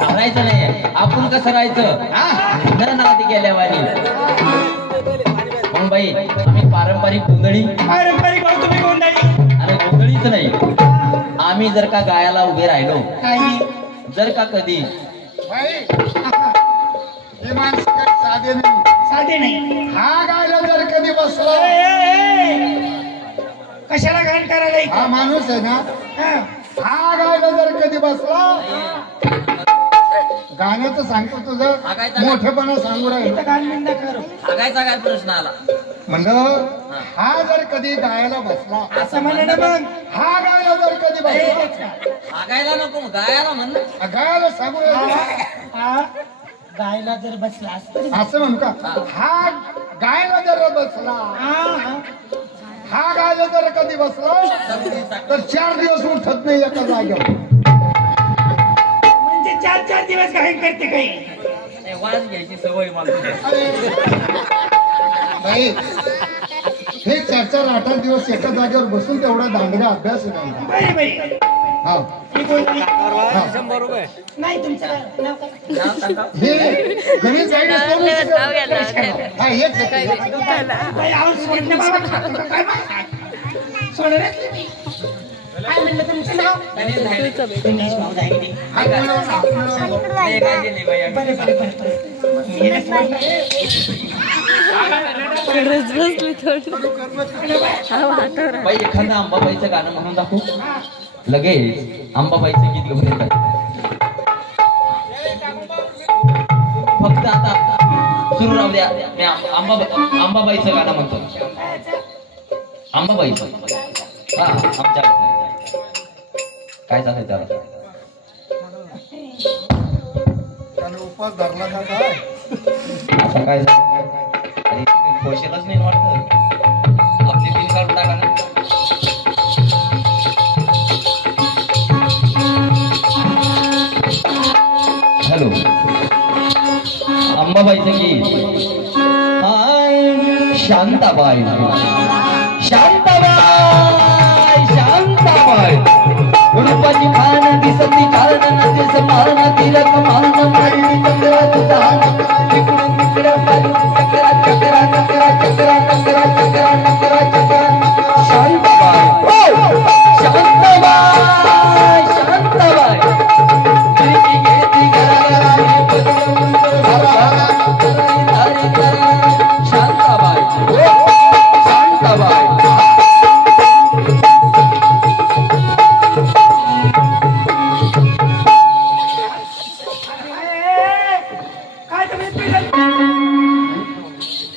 हारायचं नाही, आपण कसं राहायचं नादी गेल्यावानी. पण बाई आम्ही पारंपरिक गोंधळी पारंपरिक भाऊ तुम्ही गोंधळी. आणि गोंधळीच नाही. आम्ही जर का गायाला उभे राहिलो, काही जर का कधी हे माणसं काही साधे नाही साधे नाही. हा गायला जर कधी बसला कशाला घाण करायला? हा माणूस आहे ना हा. हा गायला जर कधी बसला गाण्याचं सांगतो तुझं मोठेपणा सांगू राहील इथं घाण निंदा करू. हागायचा काय प्रश्न आला? म्हणलं हा जर कधी गायला बसला असं म्हणलं ना मग. हा गायला जर कधी बसला हागायला नको गायाला म्हण. गायला सांगू राहिलो. हा गायला जर बसला असतं. असं म्हणू का हा गायला जर बसला हा गायला जर कधी बसला तर 4 दिवस उठत नाही एका जागेवर. म्हणजे 4 दिवस घाण करते काही. वाज घ्यायची सवय मला. बाई हे 4-8 दिवस एका जागेवर बसून तेवढा दांडगा अभ्यास आहे त्यांचा. बरे बाई. हा ही गोंधळी. 100 रुपये. नाही तुमचं नाव काय? हे घरी जाईल हा हेच आहे. बाई, आहो, सोड ना बाबा. काय बाई? सोड रे. काय म्हणलं तुमचं नाव? दिनेश भाऊ दायडे. हात मिळवून, हात मिळवून. बरे बरे बरे बरे. हे सोड. बाई एखादं अंबाबाईचं गाणं म्हणून दाखवू लगेच. अंबाबाईचं गीत घेऊन येतात. फक्त आता सुरू राहू द्या. मी अंबाबाईचं गाणं म्हणतो. अंबाबाईचं हा आमच्या काय झालं त्याला? उपास धरला का काय? असं काय झालं? अरे पोषेलच नाही वाटत. आपली पिन काढून टाका ना. हॅलो, अंबाबाईचं गीत. शांताबाई, शांताबाई, शांताबाई. रूपाची खान दिसती छान नदी समान तिलक मान मांडली चक्रा तुझा तिकडून तिकडं चक्रा चक्रा चक्रा चक्रा चक्रा चक्रा चक्रा चक्रा. शांताबाई, शांताबाई, शांताबाई. गिरकी घेती घराघराने बदलून धारी करा. शांताबाई, शांताबाई.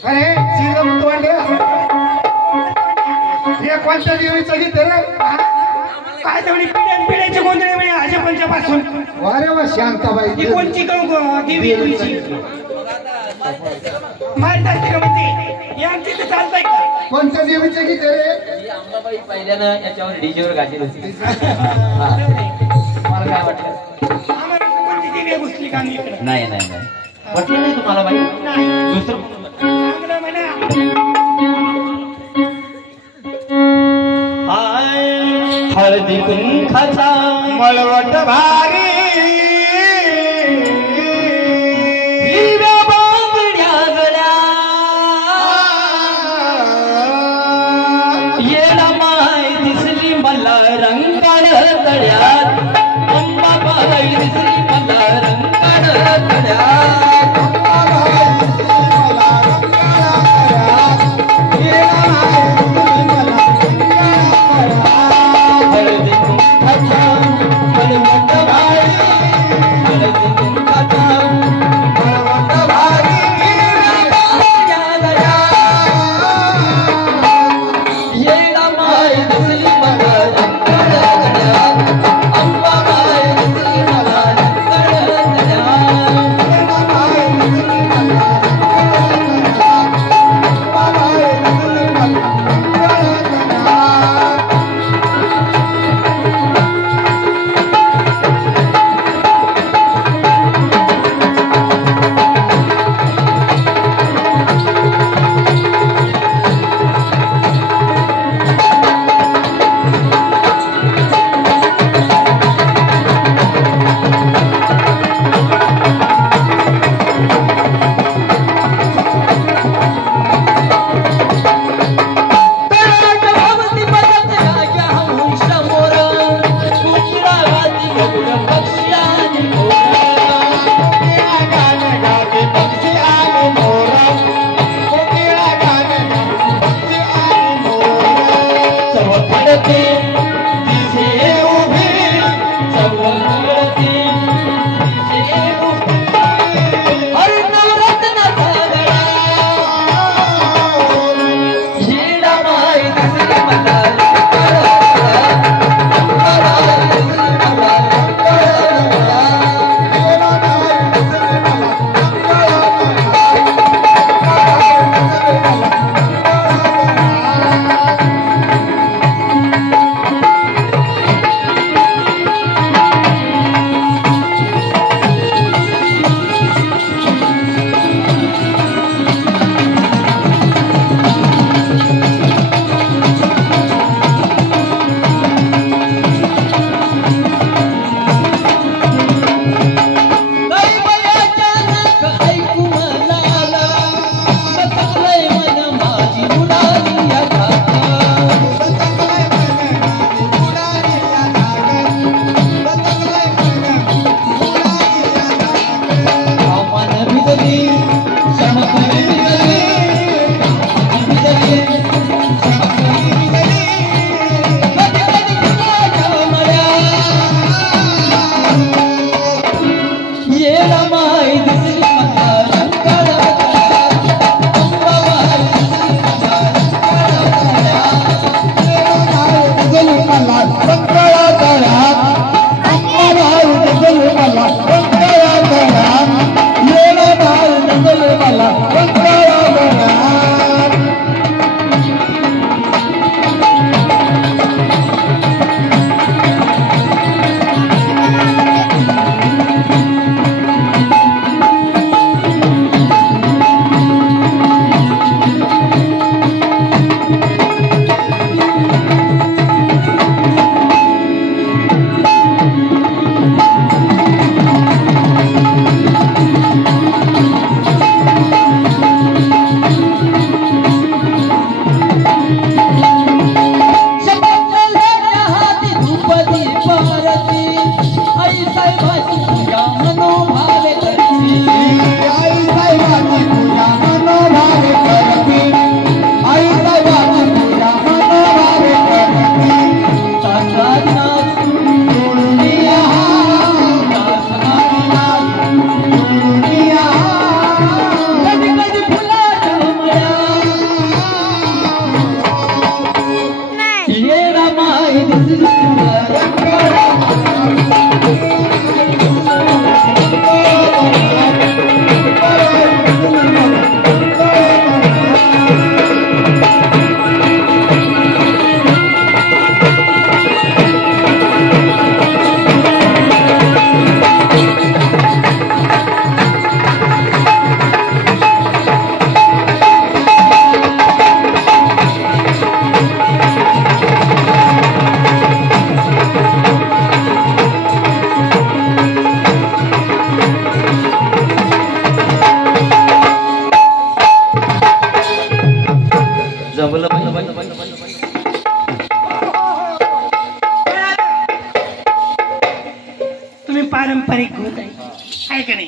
अरे श्रीराम तोंडे हे कोणत्या देवीचं गीत आहे रे? काय तेवढी पिढ्याचे गोंधळे म्हणे आजोबांच्यापासून. अरे वा शांताबाई ही कोणची देवी तुमची माहित असते का म्हणते? या आमच्या इथे चालतंय का? कोणत्या देवीचं गीत आहे रे? ही अंबाबाई पहिल्यानं याच्यावर डीजेवर गाजली होती. मला काय वाटलं? आम्हाला कोणती देवी घुसली का इकडे? नाही नाही नाही वाटलं नाही तुम्हाला बाई? नाही. दुसरं चांगलं म्हणा. हळदी कुंखाचा मळवट भारी हिरव्या बांगड्या गड्या येडा माय दिसली मला रंगाळ तळ्यात. अंबाबाई दिसली मला रंगाळ तळ्यात. हळदी कुंखाचा मळवट भारी, हळदी कुंखाचा मळवट भारी. हिरव्या बांगड्या गड्या येडा माय दिसली मला रंगाळ तळ्यात. अंबाबाई दिसली मला रंगाळ तळ्यात. तुम्ही पारंपरिक होत आहे का नाही?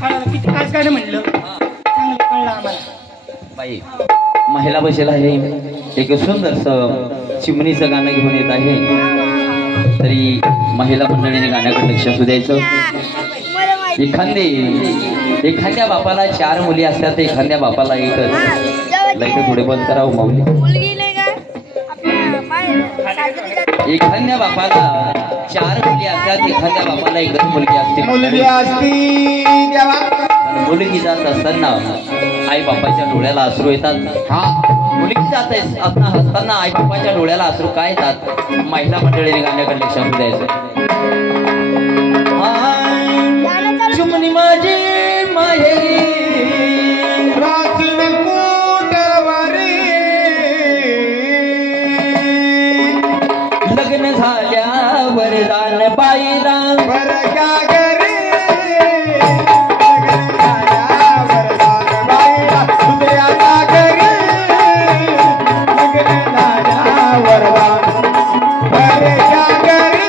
कळलं किती खास गाणं म्हणलं, चांगलं कळलं आम्हाला. बाई महिला बसेला आहे, एक सुंदरस चिमणीचं गाणं घेऊन येत आहे. तरी महिला मंडळीने गाण्याकडे लक्ष असू द्यायचं. एखाद्या बापाला 4 मुली असतात, एखाद्या बापाला एकच. लाईट थोडे बंद करावं माऊली. मुलगी नाही का आपल्या एखाद्या बापाला 4 मुली असतात, एखाद्या बापाला एकच मुलगी असते. मुलगी असती देवा. मुलगी जात असताना आई बापाच्या डोळ्याला अश्रू येतात. मुलगी जात असताना आई बापाच्या डोळ्याला अश्रू काय येतात? महिला मंडळीने गाण्याकडे लक्ष असू द्यायचं. चिमणी माझी माहेरी रात्री कोटवरी लग्न झाल्यावर दान बाईला बरगा घरी लग्न झाल्यावर दान बाईला दुसऱ्याच्या घरी लग्न झाल्यावर दान बरगा घरी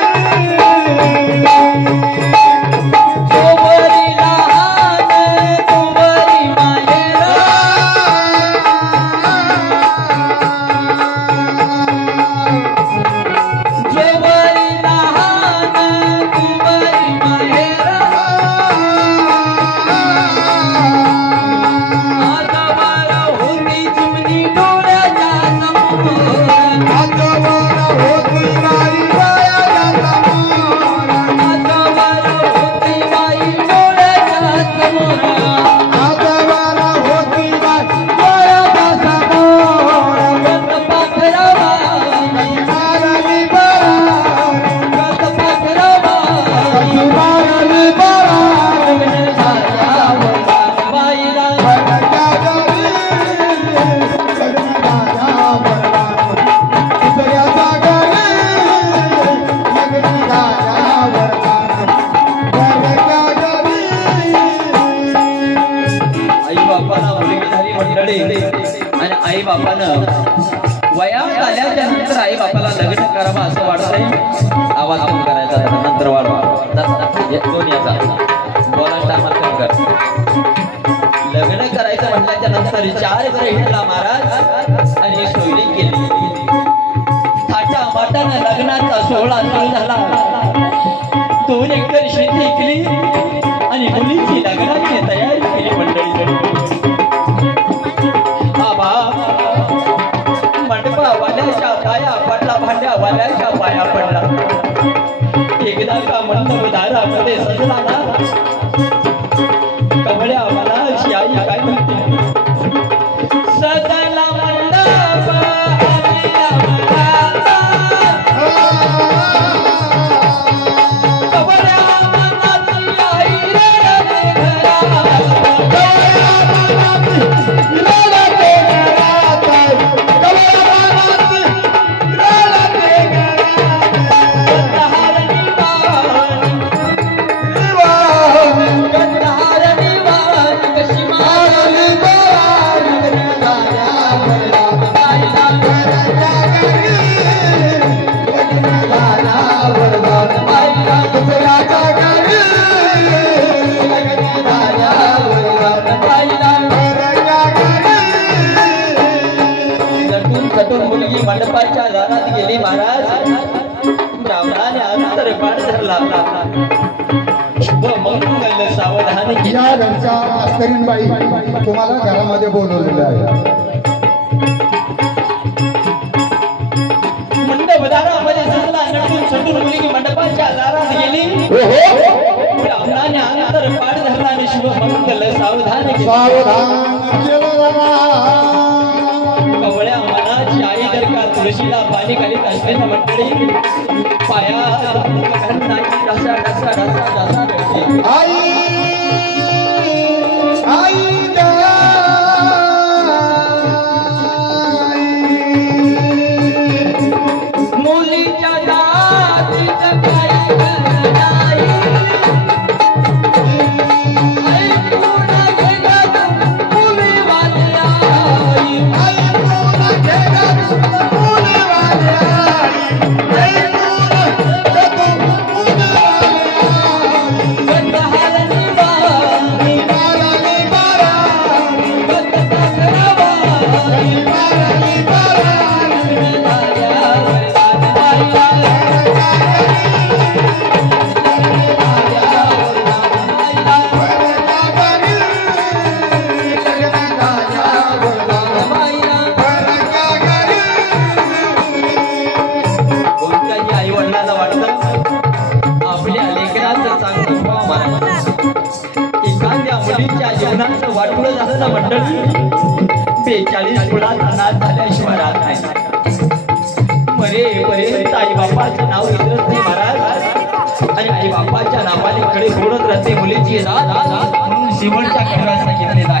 आणि आई बापानं वयात आल्याच्या नंतर आई बापाला लग्न करावं असं वाटतंय. आवाज कमी करायचा, नंतर वाढवा. दोन याचा बोला टायमात कमी कर. लग्न करायचं म्हटल्याच्या नंतर 4 घर हिंडला महाराज आणि सोयरी केली. थाटा माटानं लग्नाचा सोहळा सुरू झाला. 2 एकर शेती केली आणि मुलीची लग्नाची तयारी केली. मंडळी मंडपा वाल्याच्या पाया पडला, भांड्या वाल्याच्या पाया पडला. एकदा का मंडप दारामध्ये सजला ना, कमळ्या मनाची आई काय म्हणते? सजला मंडप आल्या मनाला, कमळ्या मनाची आई रडते घरात. मुलगी मंडपाच्या दारात गेली महाराज. ब्राह्मणाने अंतर पाठ धरला. शुभ मंगल सावधान. या घरच्या मास्तरीणबाई तुम्हाला घरामध्ये बोलवलेलं आहे. मंडप दारामध्ये सजला. नटून सटून मुलगी मंडपाच्या दारात गेली. ब्राह्मणाने अंतर पाठ धरला आणि शुभ मंगल सावधान. कवळ्या मनाची आई जर का तुळशीला पाणी घालीत असते ना मंडळी, पाया ढसा ढसा ढसा ढसा ढसा. मुलीच्या जातीचं काही नाही. मुली वाली आई महाराजांचा मंडळी 42 मुलात अनाथ झाल्याशिवाय राहत नाही. मरेपर्यंत आई बापाचं नाव विसरत नाही महाराज, आणि आई बापाच्या नावाने कडे सोडत राहते मुलीची रात, म्हणून शेवटच्या कडव्यात सांगितलेलं आहे.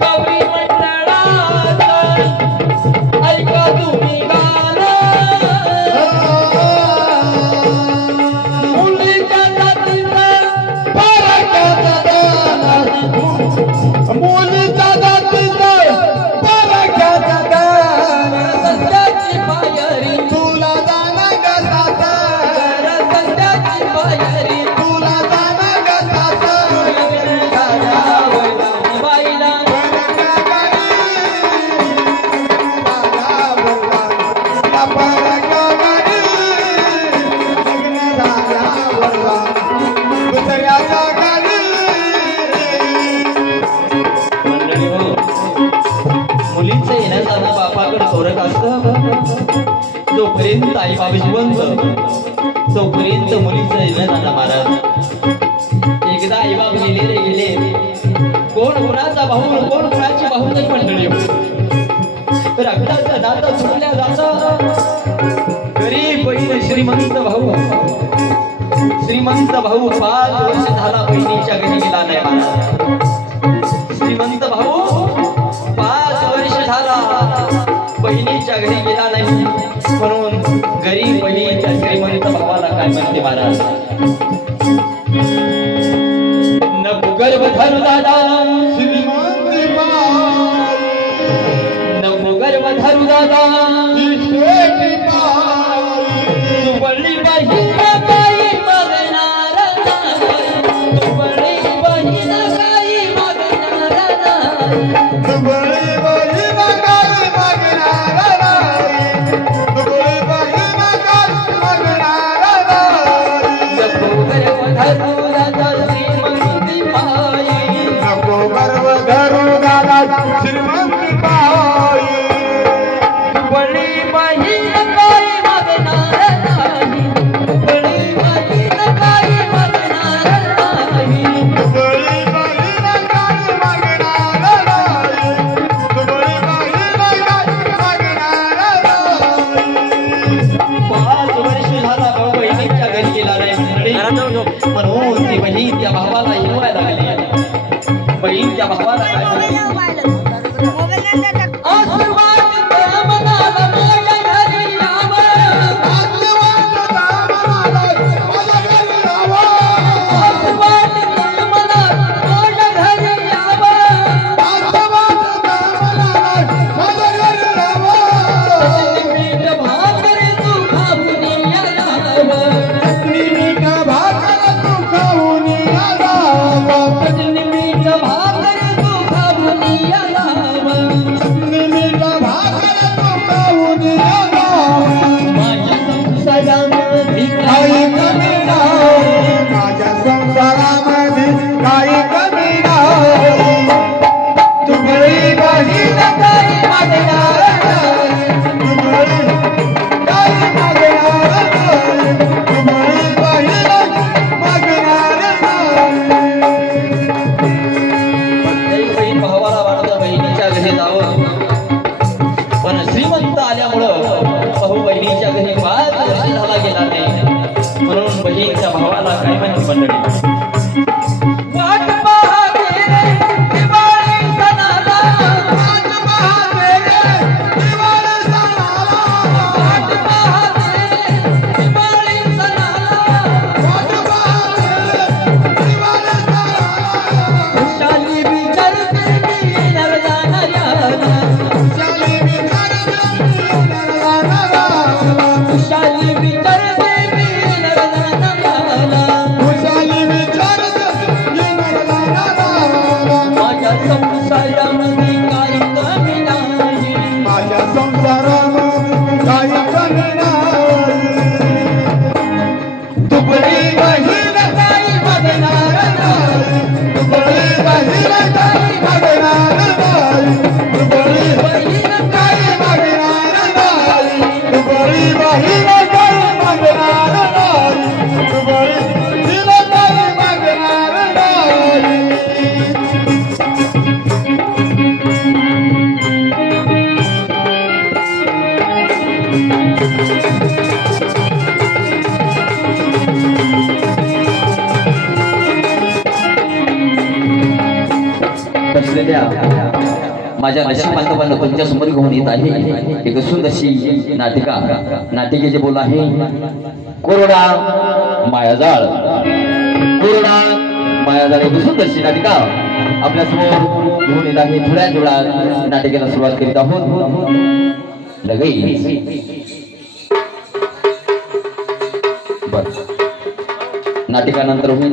गौरी मंडळात ऐका तुम्ही गाणं, मुलीच्या जातीचं परक्याचं गाणं, मुलीच्या जातीचं परक्याचं गाणं, सध्याची पायरी तुला जाणं गसाचं, सध्याची पायरी तुला जाणं गसाचं, बाईला मंडळी हो, मुलीचं येणं जाणं बापाकडे सोरत असतं. जोपर्यंत आई बाबा जिवंत तोपर्यंत मुलीचं येणं जाणं महाराज. एकदा आई बाप गेले रे गेले, कोण कुणाचा भाऊ कोण कुणाची भाऊ नाही मंडळी. रक्ताचं नातं सुटल्या जातं. गरीब बहीण श्रीमंत भाऊ 5 वर्ष झाला बहिणीच्या घरी गेला नाही महाराज. श्रीमंत भाऊ 5 वर्ष झाला बहिणीच्या घरी गेला नाही, म्हणून गरीब बहीण त्या श्रीमंत भावाला काय म्हणते महाराज. नको गर्भ धरू दादा श्रीमंत, नको गर्भ धरू दादा तुवळी बहीण काही मागणार नाही, तुवळी बहीण काही मागणार नाही, तुवळी बहीण काही मागणार नाही, तुवळी बहीण काही मागणार नाही. नको गर्भ धरू दादा श्रीमंती बाई, नको गर्भ धरू दादा श्रीमंती बाई, तुवळी बहीण काही मागणार नाही, तुवळी बहीण काही मागणार नाही, तुवळी बहीण काही मागणार नाही, तुवळी बहीण काही मागणार नाही. 5 वर्ष झाला भाऊ बहिणीच्या घरी गेला नाही मंडळी, म्हणून ती बहीण त्या भावाला येवायला लागली. बहीण त्या भावाला काय म्हणते, आशीर्वाद द्या मनाला माझ्या घरी यावं, आशीर्वाद द्या मनाला माझ्या घरी यावं, आशीर्वाद द्या मनाला माझ्या घरी यावं, आशीर्वाद द्या मनाला माझ्या घरी यावं. मीठ भाकर तू खाऊन यावं, मीठ भाकर तू खाऊन यावं, मीठ भाकर तू खाऊन यावं, मीठ भाकर तू खाऊन यावं. माझ्या संसारामध्ये काही कमी नाही, माझ्या संसारामध्ये काही कमी नाही, तुझी बहीण काही मागणार नाही, तुझी काही मागणार नाही, तुझी बहीण मागणार नाही. प्रत्येक बहीण भावाला वाटतं बहिणीच्या घरी जावं, पण श्रीमंत आल्यामुळं भाऊ बहिणीच्या घरी 5 वर्ष झाला गेला नाही, म्हणून बहीणच्या भावाला काय म्हणते मंडळी, वाट पाहते रे दिवाळी सणाला, वाट पाहते रे दिवाळी सणाला, वाट पाहते रे दिवाळी सणाला, वाट पाहते रे दिवाळी सणाला. खुशाली विचारते मी नरजाणाऱ्याला, खुशाली विचारते मी नरजाणाऱ्याला, खुशाली विचारते मी नरजाणाऱ्याला, खुशाली विचारते माझ्या नशीब बांधवांना तुमच्या समोर घेऊन येत आहे एक सुंदरशी नाटिकेचे बोल आहे कोरडा मायाजाळ एक सुंदरशी नाटिका आपल्या समोर घेऊन येत आहे. थोड्या वेळात नाटिकेला सुरुवात करीत आहोत. लगेच नाटिकानंतर होईल